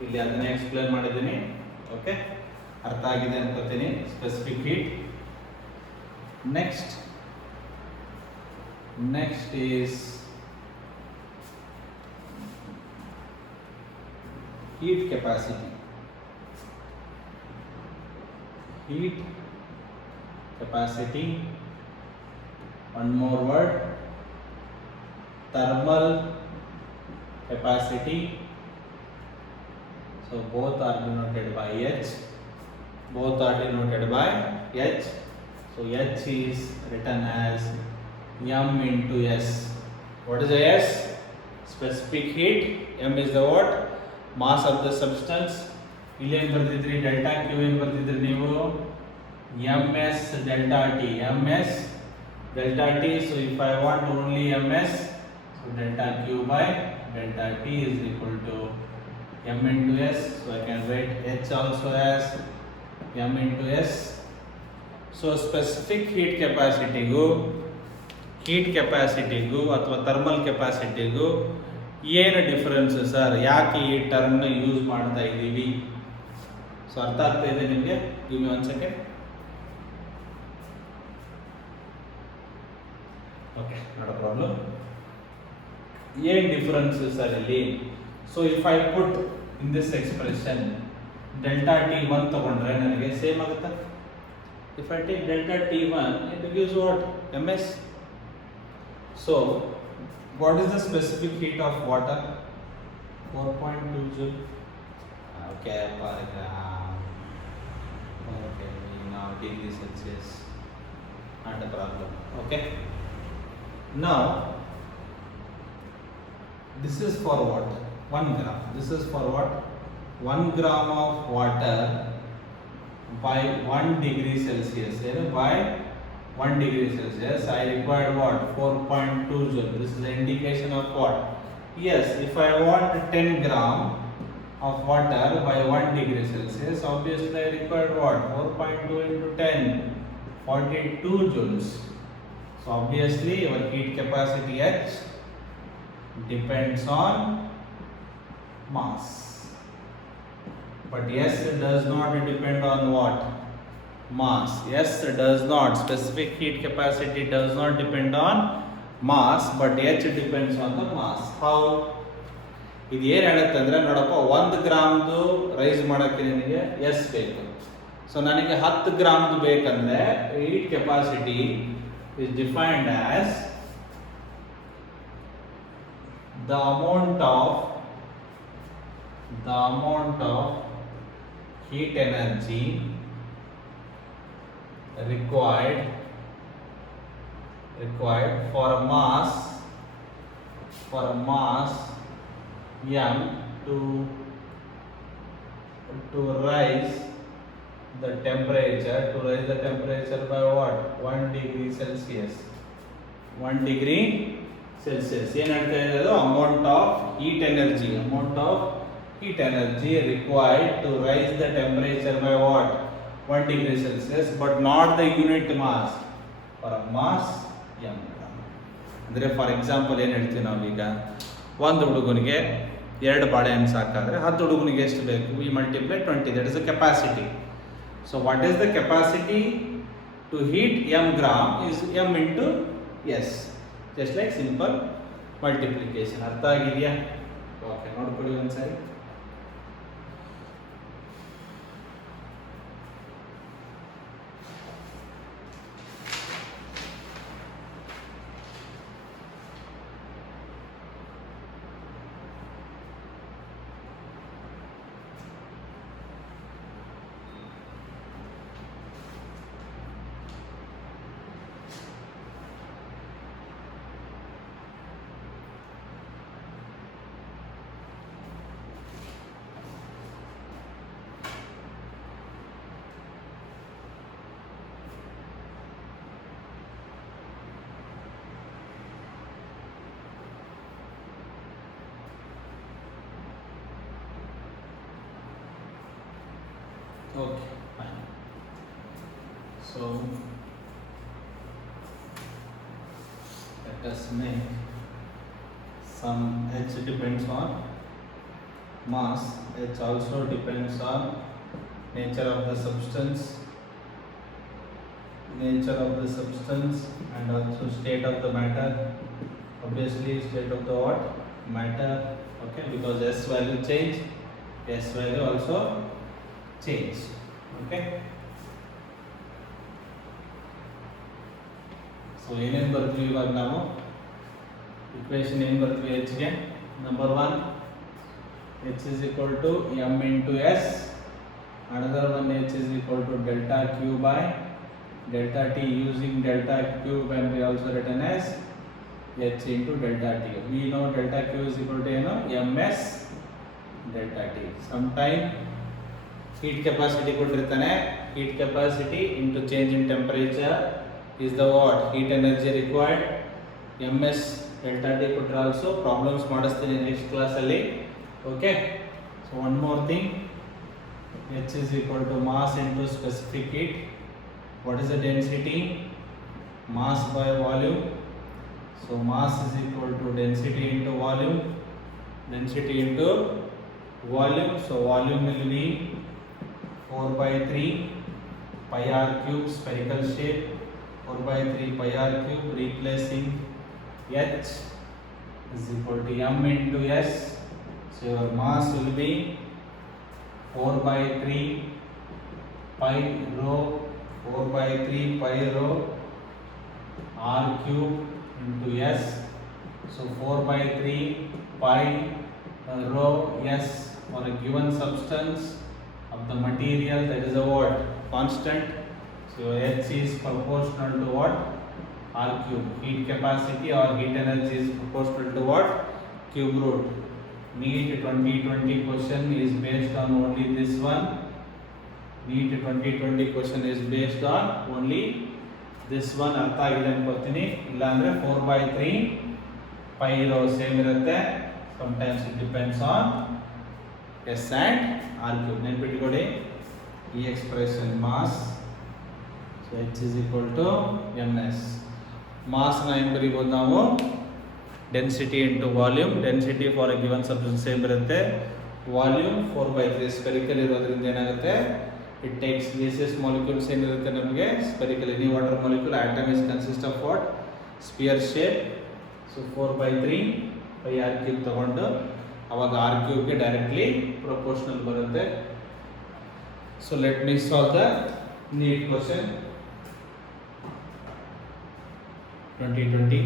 ಇಲ್ಲಿ ಅದನ್ನೇ ಎಕ್ಸ್ಪ್ಲೇನ್ ಮಾಡಿದ್ದೀನಿ. ಓಕೆ, ಅರ್ಥ ಆಗಿದೆ ಅನ್ಕೋತೀನಿ. Specific heat. next is heat capacity. Heat capacity, one more word, thermal capacity. So both are denoted by H. So H is written as M into S. What is the S? Specific heat. M is the what? Mass of the substance. ಇಲ್ಲಿ ಏನು ಬರ್ತಿದ್ರಿ? Delta Q ಏನು ಬರ್ತಿದ್ರಿ ನೀವು? MS delta T. MS delta T. So if I want only MS, so delta Q by delta T is equal to M into S. So I can write H also as M into S. So specific heat ಕೆಪಾಸಿಟಿಗೂ ಅಥವಾ ಥರ್ಮಲ್ ಕೆಪಾಸಿಟಿಗೂ ಏನು difference sir? ಯಾಕೆ ಈ ಟರ್ಮ್ನ ಯೂಸ್ ಮಾಡ್ತಾ ಇದ್ದೀವಿ? ಸೊ ಅರ್ಥ ಆಗ್ತಾ ಇದೆ ನಿಮಗೆ? Give me 1 second. Okay, not a problem. ಏನು ಡಿಫರೆನ್ಸ್ ಸರ್ ಇಲ್ಲಿ? So if I put in this expression delta T1 ತಗೊಂಡ್ರೆ ನನಗೆ ಸೇಮ್ ಆಗುತ್ತಾ? If I take delta T1, it gives what? MS. So, what is the specific heat of water? 4.2 joule. Okay, okay, now degree Celsius. Not a problem. Okay. Now, this is for what? 1 gram. This is for what? 1 gram of water by 1 degree Celsius. By 1 degree Celsius, I required what? 4.2 joule. This is the indication of what? Yes, if I want 10 gram of water by 1 degree Celsius, obviously I required what? 4.2 into 10, 42 joules. So obviously your heat capacity H depends on mass. But yes, it does not depend on what? Mass. Yes, it does not. Specific heat capacity does not depend on mass, but H depends on the mass. How? ಇದು ಏನು ಹೇಳುತ್ತೆ ಅಂದರೆ, ನೋಡಪ್ಪ, 1 ಗ್ರಾಮ್ದು ರೈಸ್ ಮಾಡೋಕ್ಕೆ ನಿನಗೆ ಎಸ್ ಬೇಕು. ಸೊ ನನಗೆ 10 ಗ್ರಾಮ್ದು ಬೇಕಂದರೆ heat capacity is defined as the amount of heat energy required for a mass m to rise the temperature by what? 1 degree Celsius. 1 degree Celsius. ಏನು ಹೇಳ್ತಾ ಇರೋದು? amount of heat energy required to rise the temperature by what? 1 degree Celsius, but not the unit mass. For a mass m. ಅಂದರೆ for example ಏನು ಹೇಳ್ತೀವಿ ನಾವೀಗ, ಒಂದು ಹುಡುಗನಿಗೆ 2 ಬಾಳೆಹಣ್ಣು ಸಾಕಾದರೆ 10 ಹುಡುಗನಿಗೆ ಎಷ್ಟು ಬೇಕು? We multiply 20. That is the capacity. So what is the capacity to heat m gram is m into S. Just like simple multiplication. ಅರ್ಥ ಆಗಿದೆಯಾ? ಓಕೆ, ನೋಡ್ಕೊಳ್ಳಿ ಒಂದ್ಸರಿ. Okay, fine. So let us make some. H depends on mass. H also depends on nature of the substance, and also state of the matter. Obviously state of the what? Matter. Okay, because S value change, S value also change. Okay, so ಏನೇನು ಬರ್ತೀವಿ ಇವಾಗ ನಾವು equation ಏನು ಬರ್ತೀವಿ H ಗೆ? Number 1, H is equal to m into S. Another one, H is equal to delta Q by delta T. Using delta Q can be also written as H into delta T. We know delta Q is equal to ms delta T. Sometime heat capacity ಕೊಟ್ಟಿರ್ತಾನೆ. Heat capacity into change in temperature is the what? Heat energy required. ms delta T ಕೊಟ್ಟರೆ also problems ಮಾಡಿಸ್ತೀನಿ next class ಅಲ್ಲಿ. Okay, so one more thing, H is equal to mass into specific heat. What is the density? Mass by volume. So mass is equal to density into volume. Density into volume. So volume will be 4 by 3 pi r cube, spherical shape. 4 by 3 pi r cube, replacing H is equal to m into S. So your mass will be 4 by 3 pi rho, 4 by 3 pi rho r cube into S. So 4 by 3 pi rho S for a given substance of the material, that is a what? Constant. So H is proportional to what? R cube. Heat capacity or heat energy is proportional to what? Cube root. NEET 2020 question is based on only this one. NEET 2020 question is based on only this one. ಅರ್ಥ ಆಗಿದೆ ಅನ್ಕೋತೀನಿ. ಇಲ್ಲ ಅಂದ್ರೆ 4 by 3 pi rho same ಇರುತ್ತೆ. Sometimes it depends on S and R cube. ನೆನಪಿಟ್ಕೊಳ್ಳಿ ಈ expression mass. So H is equal to ms. Mass ನ ಏನು ಬರೀಬಹುದು ನಾವು? Density into volume. Density for a given substance same ಇರುತ್ತೆ. Volume 4 by 3 spherical ಇರೋದ್ರಿಂದ ಏನಾಗುತ್ತೆ? It takes gaseous molecules ಏನಿರುತ್ತೆ ನಮಗೆ spherical. Any water molecule atom is consist of what? Sphere shape. So 4 by 3 pi r cube ತಗೊಂಡು ಅವಾಗ r cube ಗೆ ಡೈರೆಕ್ಟ್ಲಿ ಪ್ರಪೋರ್ಷನಲ್ ಬರುತ್ತೆ. So let me solve the NEET question 2020.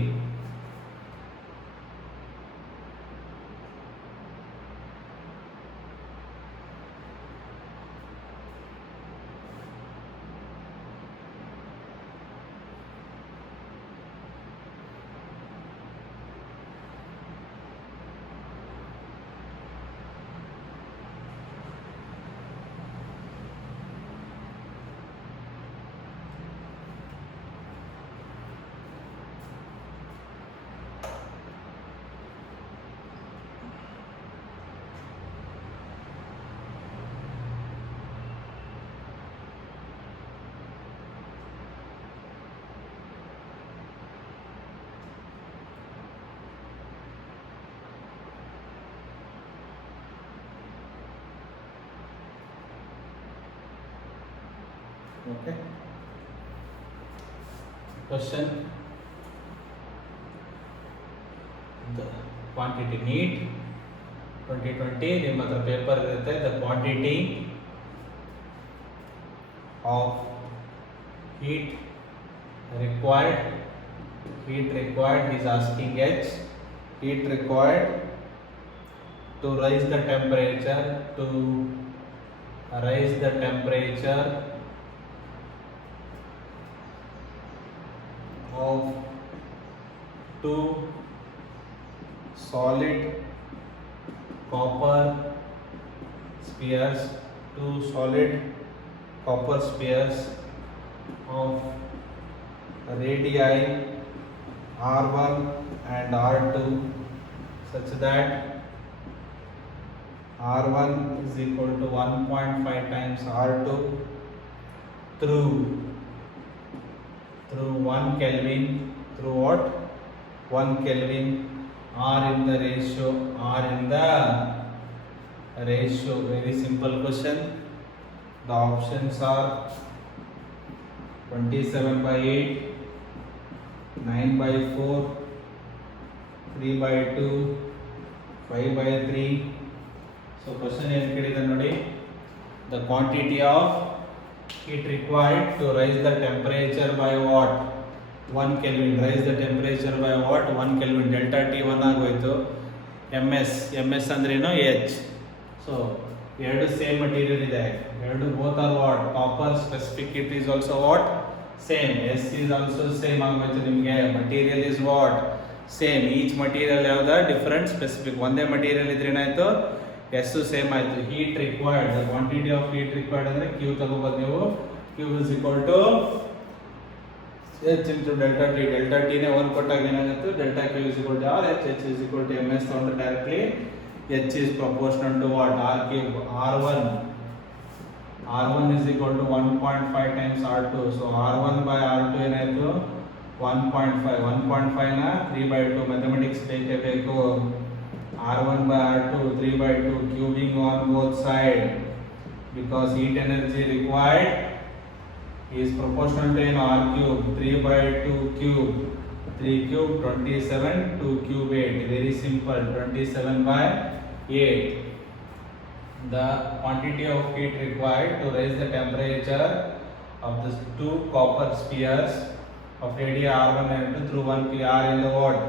Okay. Question. The quantity NEET 2020 ನಿಮ್ಮ ಹತ್ರ ಪೇಪರ್ ಇರುತ್ತೆ. The quantity of heat required is asking H. Heat required to raise the temperature of two solid copper spheres of radii R1 and R2 such that R1 is equal to 1.5 times R2 through 1 Kelvin, through what? 1 Kelvin. R in the ratio, very simple question. The options are 27 by 8, 9 by 4, 3 by 2, 5 by 3. So question ಏನು ಕೇಳಿದೆ ನೋಡಿ, the quantity of heat required to raise the temperature by what? 1 Kelvin. Raise the temperature by what? 1 Kelvin. Delta T 1 ಆಗೋಯ್ತು. ms ಅಂದ್ರೇನು h. So ಎರಡು same material ಇದೆ, ಎರಡು both are what? Copper. Specific heat is also what? Same. S is also same ಆಗೋಯ್ತು ನಿಮಗೆ. Material is what? Same. Each material ಯಾವ್ದು different specific. ಒಂದೇ material ಇದ್ರೆ ಏನಾಯ್ತು? S ಸೇಮ್ ಆಯ್ತು. Heat required, the quantity of heat required ಅಂದ್ರೆ Q ತಗೋಬಹುದು ನೀವು. Q is equal to H into delta T. Delta T ನೇ 1 ಕೊಟ್ಟಾಗ ಏನಾಗುತ್ತೆ? Delta Q is equal to R. H is equal to ms ತಗೊಂಡ್ರೆ directly H is proportional to what? R cube. R1 is equal to 1.5 times R2. So R1 by R2 ಏನಾಯ್ತು? 1.5. 1.5 ನ 3 by 2 ಮ್ಯಾಥಮೆಟಿಕ್ಸ್ ಬೇಕು. R1 by R2 3 by 2 cubing on both side, because heat energy required is proportional to R cube. 3 by 2 cube, 3 cube 27, 2 cube 8. Very simple. 27 by 8. The quantity of heat required to raise the temperature of the two copper spheres of area R1 and through 1 K. R in the what?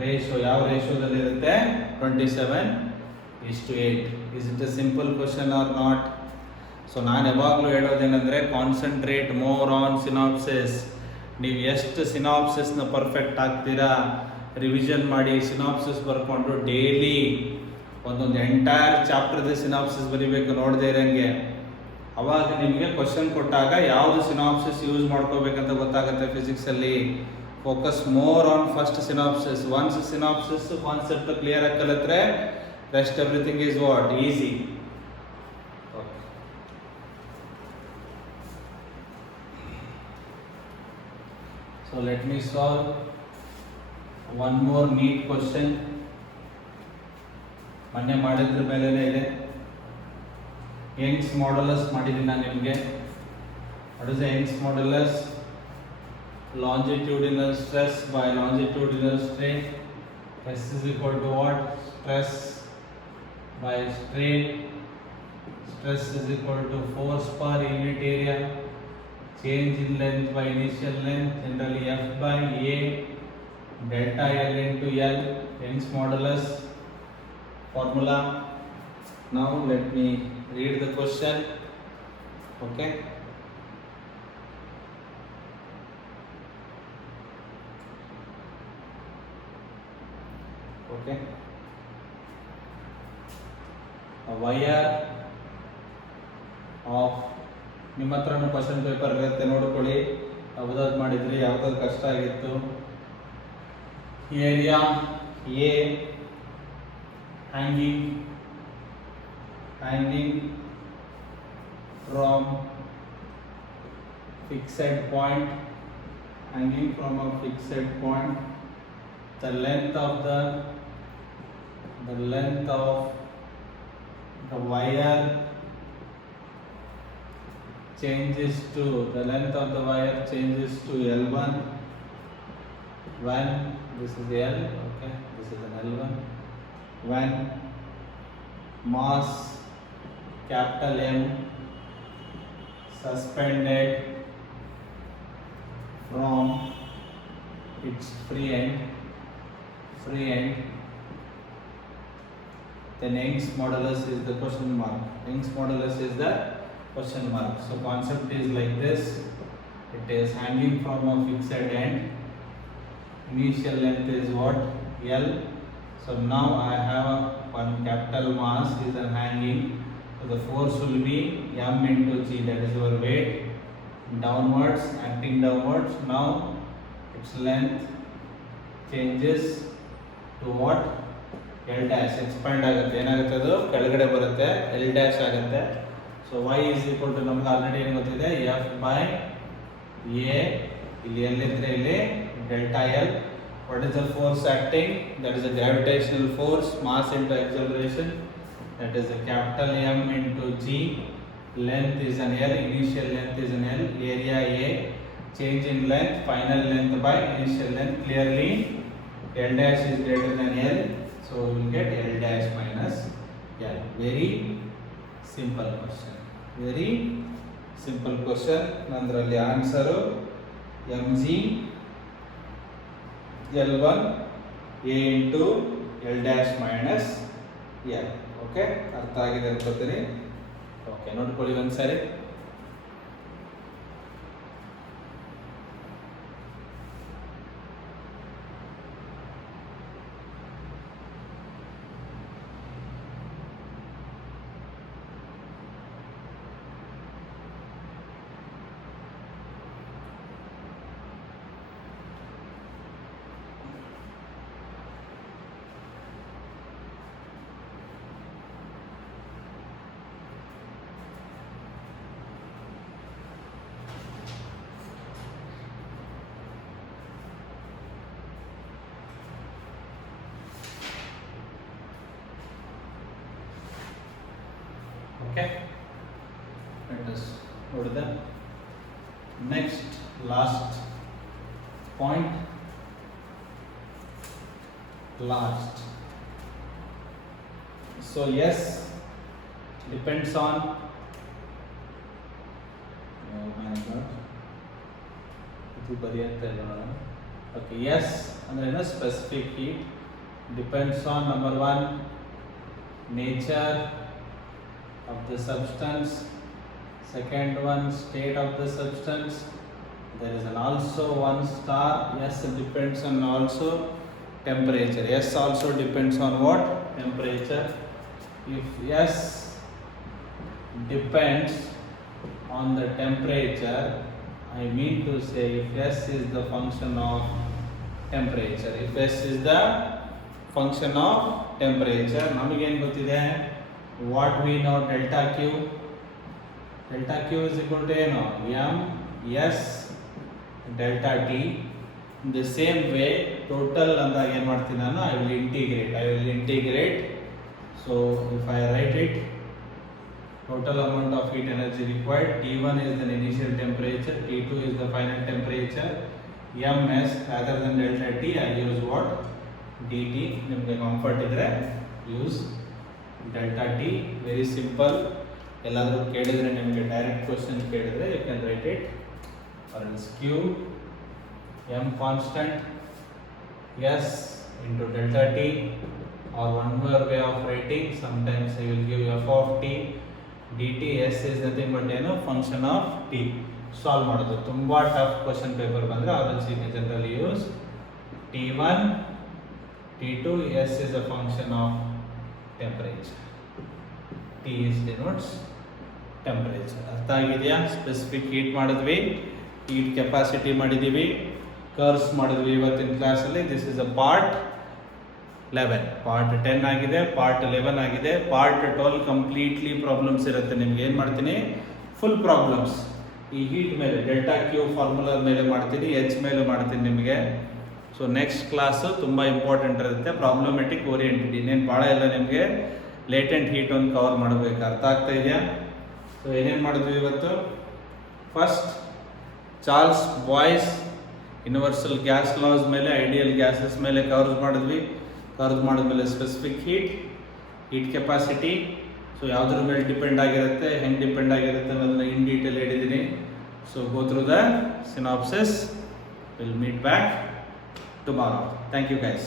Ratio. ಯಾವ ರೇಷಿಯೋದಲ್ಲಿ ಇರುತ್ತೆ? 27:8. Is it a simple question or not? So ನಾನು ಯಾವಾಗಲೂ ಹೇಳೋದೇನೆಂದರೆ, concentrate more on synopsis. ನೀವು ಎಷ್ಟು ಸಿನಾಪ್ಸಿಸ್ನ ಪರ್ಫೆಕ್ಟ್ ಆಗ್ತೀರಾ, ರಿವಿಷನ್ ಮಾಡಿ ಸಿನಾಪ್ಸಿಸ್ ಬರ್ಕೊಂಡು ಡೈಲಿ ಒಂದೊಂದು ಎಂಟೈರ್ ಚಾಪ್ಟರ್ದು ಸಿನಾಪ್ಸಿಸ್ ಬರೀಬೇಕು ನೋಡದೇ ಇರೋಂಗೆ. ಅವಾಗ ನಿಮಗೆ ಕ್ವಶನ್ ಕೊಟ್ಟಾಗ ಯಾವುದು ಸಿನಾಪ್ಸಿಸ್ ಯೂಸ್ ಮಾಡ್ಕೋಬೇಕಂತ ಗೊತ್ತಾಗುತ್ತೆ ಫಿಸಿಕ್ಸಲ್ಲಿ. Focus more on first synopsis. Once synopsis concept clear ಆಗಿ ಕಲಿತ್ರೆ rest everything is what? Easy. So let me solve one more neat question. ಮೊನ್ನೆ ಮಾಡಿದ್ರ ಮೇಲೆ ಇದೆ. ಯಂಗ್ಸ್ ಮಾಡ್ಯುಲಸ್ ಮಾಡಿದ್ದೀನಿ ನಾನು ನಿಮಗೆ. What is the Young's modulus? Longitudinal stress by longitudinal strain. S is equal to what? Stress by strain. Stress is equal to force per unit area. Change in length by initial length, generally F by A, delta L into L. Young's modulus formula. Now let me read the question. Okay. A wire of, ನಿಮ್ಮ ಹತ್ರನೂ question paper ಇರುತ್ತೆ ನೋಡ್ಕೊಳ್ಳಿ, ಯಾವ್ದಾದ್ರು ಮಾಡಿದ್ರಿ, ಯಾವ್ದಾದ್ರು ಕಷ್ಟ ಆಗಿತ್ತು. Area A hanging from fixed point, the length of the wire changes to L1 when this is L, okay, this is an L1, when mass capital M suspended from its free end, then Young's modulus is the question mark. So concept is like this. It is hanging from a fixed end. Initial length is what? L. So now I have one capital mass is hanging. So the force will be M into G, that is your weight. Downwards, acting downwards. Now its length changes to what? L dash expand ಆಗುತ್ತೆ, ಏನಾಗುತ್ತೆ ಅದು ಕೆಳಗಡೆ ಬರುತ್ತೆ, L dash ಆಗುತ್ತೆ. So y is equal to ನಮ್ಗೆ already ಏನು ಗೊತ್ತಿದೆ, F by A, ಇಲ್ಲಿ ಎಲ್ಲಿದ್ರೆ ಇಲ್ಲಿ delta L. What is the force acting? That is the gravitational force, mass into acceleration, that is the capital M into G. Length is an L, initial length is an L, area A, change in length, final length by initial length. Clearly L dash is greater than L, so we will get L dash minus L. Very simple question, very simple question. Nandralli answer mg L1 A into L dash minus L. Okay, ಅರ್ಥ ಆಗಿದೆ ಅನ್ಕೋತೀನಿ. ಓಕೆ, ನೋಡ್ಕೊಳ್ಳಿ ಒಂದ್ಸರಿ. Okay, let us go to the next last point. Last. So yes, depends on, oh my god, ಇದು ಬರೆಯುತ್ತೆ ಇಲ್ಲ. Okay, yes ಅಂದ್ರೆ specific heat depends on number one, nature of the substance, second one, state of the substance. There is an also one star. Yes, it depends on also temperature. Yes, also depends on what? Temperature. If yes depends on the temperature, I mean to say if S is the function of temperature, if S is the function of temperature, ನಮಗೆ ಏನು ಗೊತ್ತಿದೆ? What we know, delta Q. Delta Q is equal to ಏನು? M S delta T. In the same way, total ಅಂದಾಗ ಏನು ಮಾಡ್ತೀನಿ ನಾನು? I will integrate. So if I write it, total amount of heat energy required, T1 is the initial temperature, T2 is the final temperature, MS rather than delta T, I use what? DT. ನಿಮಗೆ comfort ಇದ್ರೆ use delta T. Very simple. ಎಲ್ಲಾದರೂ ಕೇಳಿದರೆ ನಿಮಗೆ direct question ಕೇಳಿದರೆ you can write it. Or else Q M constant S into delta T, or one more way of writing, sometimes I will give F of T D T. S is nothing but ಏನು? Function of T. Solve ಮಾಡೋದು ತುಂಬ tough question paper ಬಂದರೆ also you can generally use T1 T2. S is a function of temperature. T is denotes temperature. ಅರ್ಥ ಆಗಿದೆಯಾ? Specific heat ಮಾಡಿದ್ವಿ, heat capacity ಮಾಡಿದ್ದೀವಿ, ಕರ್ವ್ಸ್ ಮಾಡಿದ್ವಿ ಇವತ್ತಿನ ಕ್ಲಾಸಲ್ಲಿ. This is a part 11. ಪಾರ್ಟ್ 10 ಆಗಿದೆ, ಪಾರ್ಟ್ 11 ಆಗಿದೆ. ಪಾರ್ಟ್ 12 ಕಂಪ್ಲೀಟ್ಲಿ ಪ್ರಾಬ್ಲಮ್ಸ್ ಇರುತ್ತೆ. ನಿಮ್ಗೆ ಏನು ಮಾಡ್ತೀನಿ? ಫುಲ್ ಪ್ರಾಬ್ಲಮ್ಸ್ ಈ ಹೀಟ್ ಮೇಲೆ, ಡೆಲ್ಟಾ ಕ್ಯೂ ಫಾರ್ಮುಲಾ ಮೇಲೆ ಮಾಡ್ತೀನಿ, ಎಚ್ ಮೇಲೆ ಮಾಡ್ತೀನಿ ನಿಮಗೆ. ಸೊ ನೆಕ್ಸ್ಟ್ ಕ್ಲಾಸು ತುಂಬ ಇಂಪಾರ್ಟೆಂಟ್ ಇರುತ್ತೆ, ಪ್ರಾಬ್ಲಮೆಟಿಕ್ ಓರಿಯೆಂಟೆಡ್. ಇನ್ನೇನು ಭಾಳ ಎಲ್ಲ ನಿಮಗೆ ಲೇಟೆಂಟ್ ಹೀಟ್ ಒಂದು ಕವರ್ ಮಾಡಬೇಕು. ಅರ್ಥ ಆಗ್ತಾ ಇದೆಯಾ? ಸೊ ಏನೇನು ಮಾಡಿದ್ವಿ ಇವತ್ತು? First Charles boys universal gas loss ಮೇಲೆ, ಐಡಿಯಲ್ ಗ್ಯಾಸಸ್ ಮೇಲೆ ಕವರ್ಸ್ ಮಾಡಿದ್ವಿ. ಕವರ್ಸ್ ಮಾಡಿದ್ಮೇಲೆ ಸ್ಪೆಸಿಫಿಕ್ ಹೀಟ್ ಕೆಪಾಸಿಟಿ, ಸೊ ಯಾವುದ್ರ ಮೇಲೆ ಡಿಪೆಂಡ್ ಆಗಿರುತ್ತೆ, ಹೆಂಗೆ ಡಿಪೆಂಡ್ ಆಗಿರುತ್ತೆ ಅನ್ನೋದನ್ನ ಇನ್ ಡೀಟೇಲ್ ಹೇಳಿದ್ದೀನಿ. So go through the synopsis. Will meet back tomorrow. Thank you guys.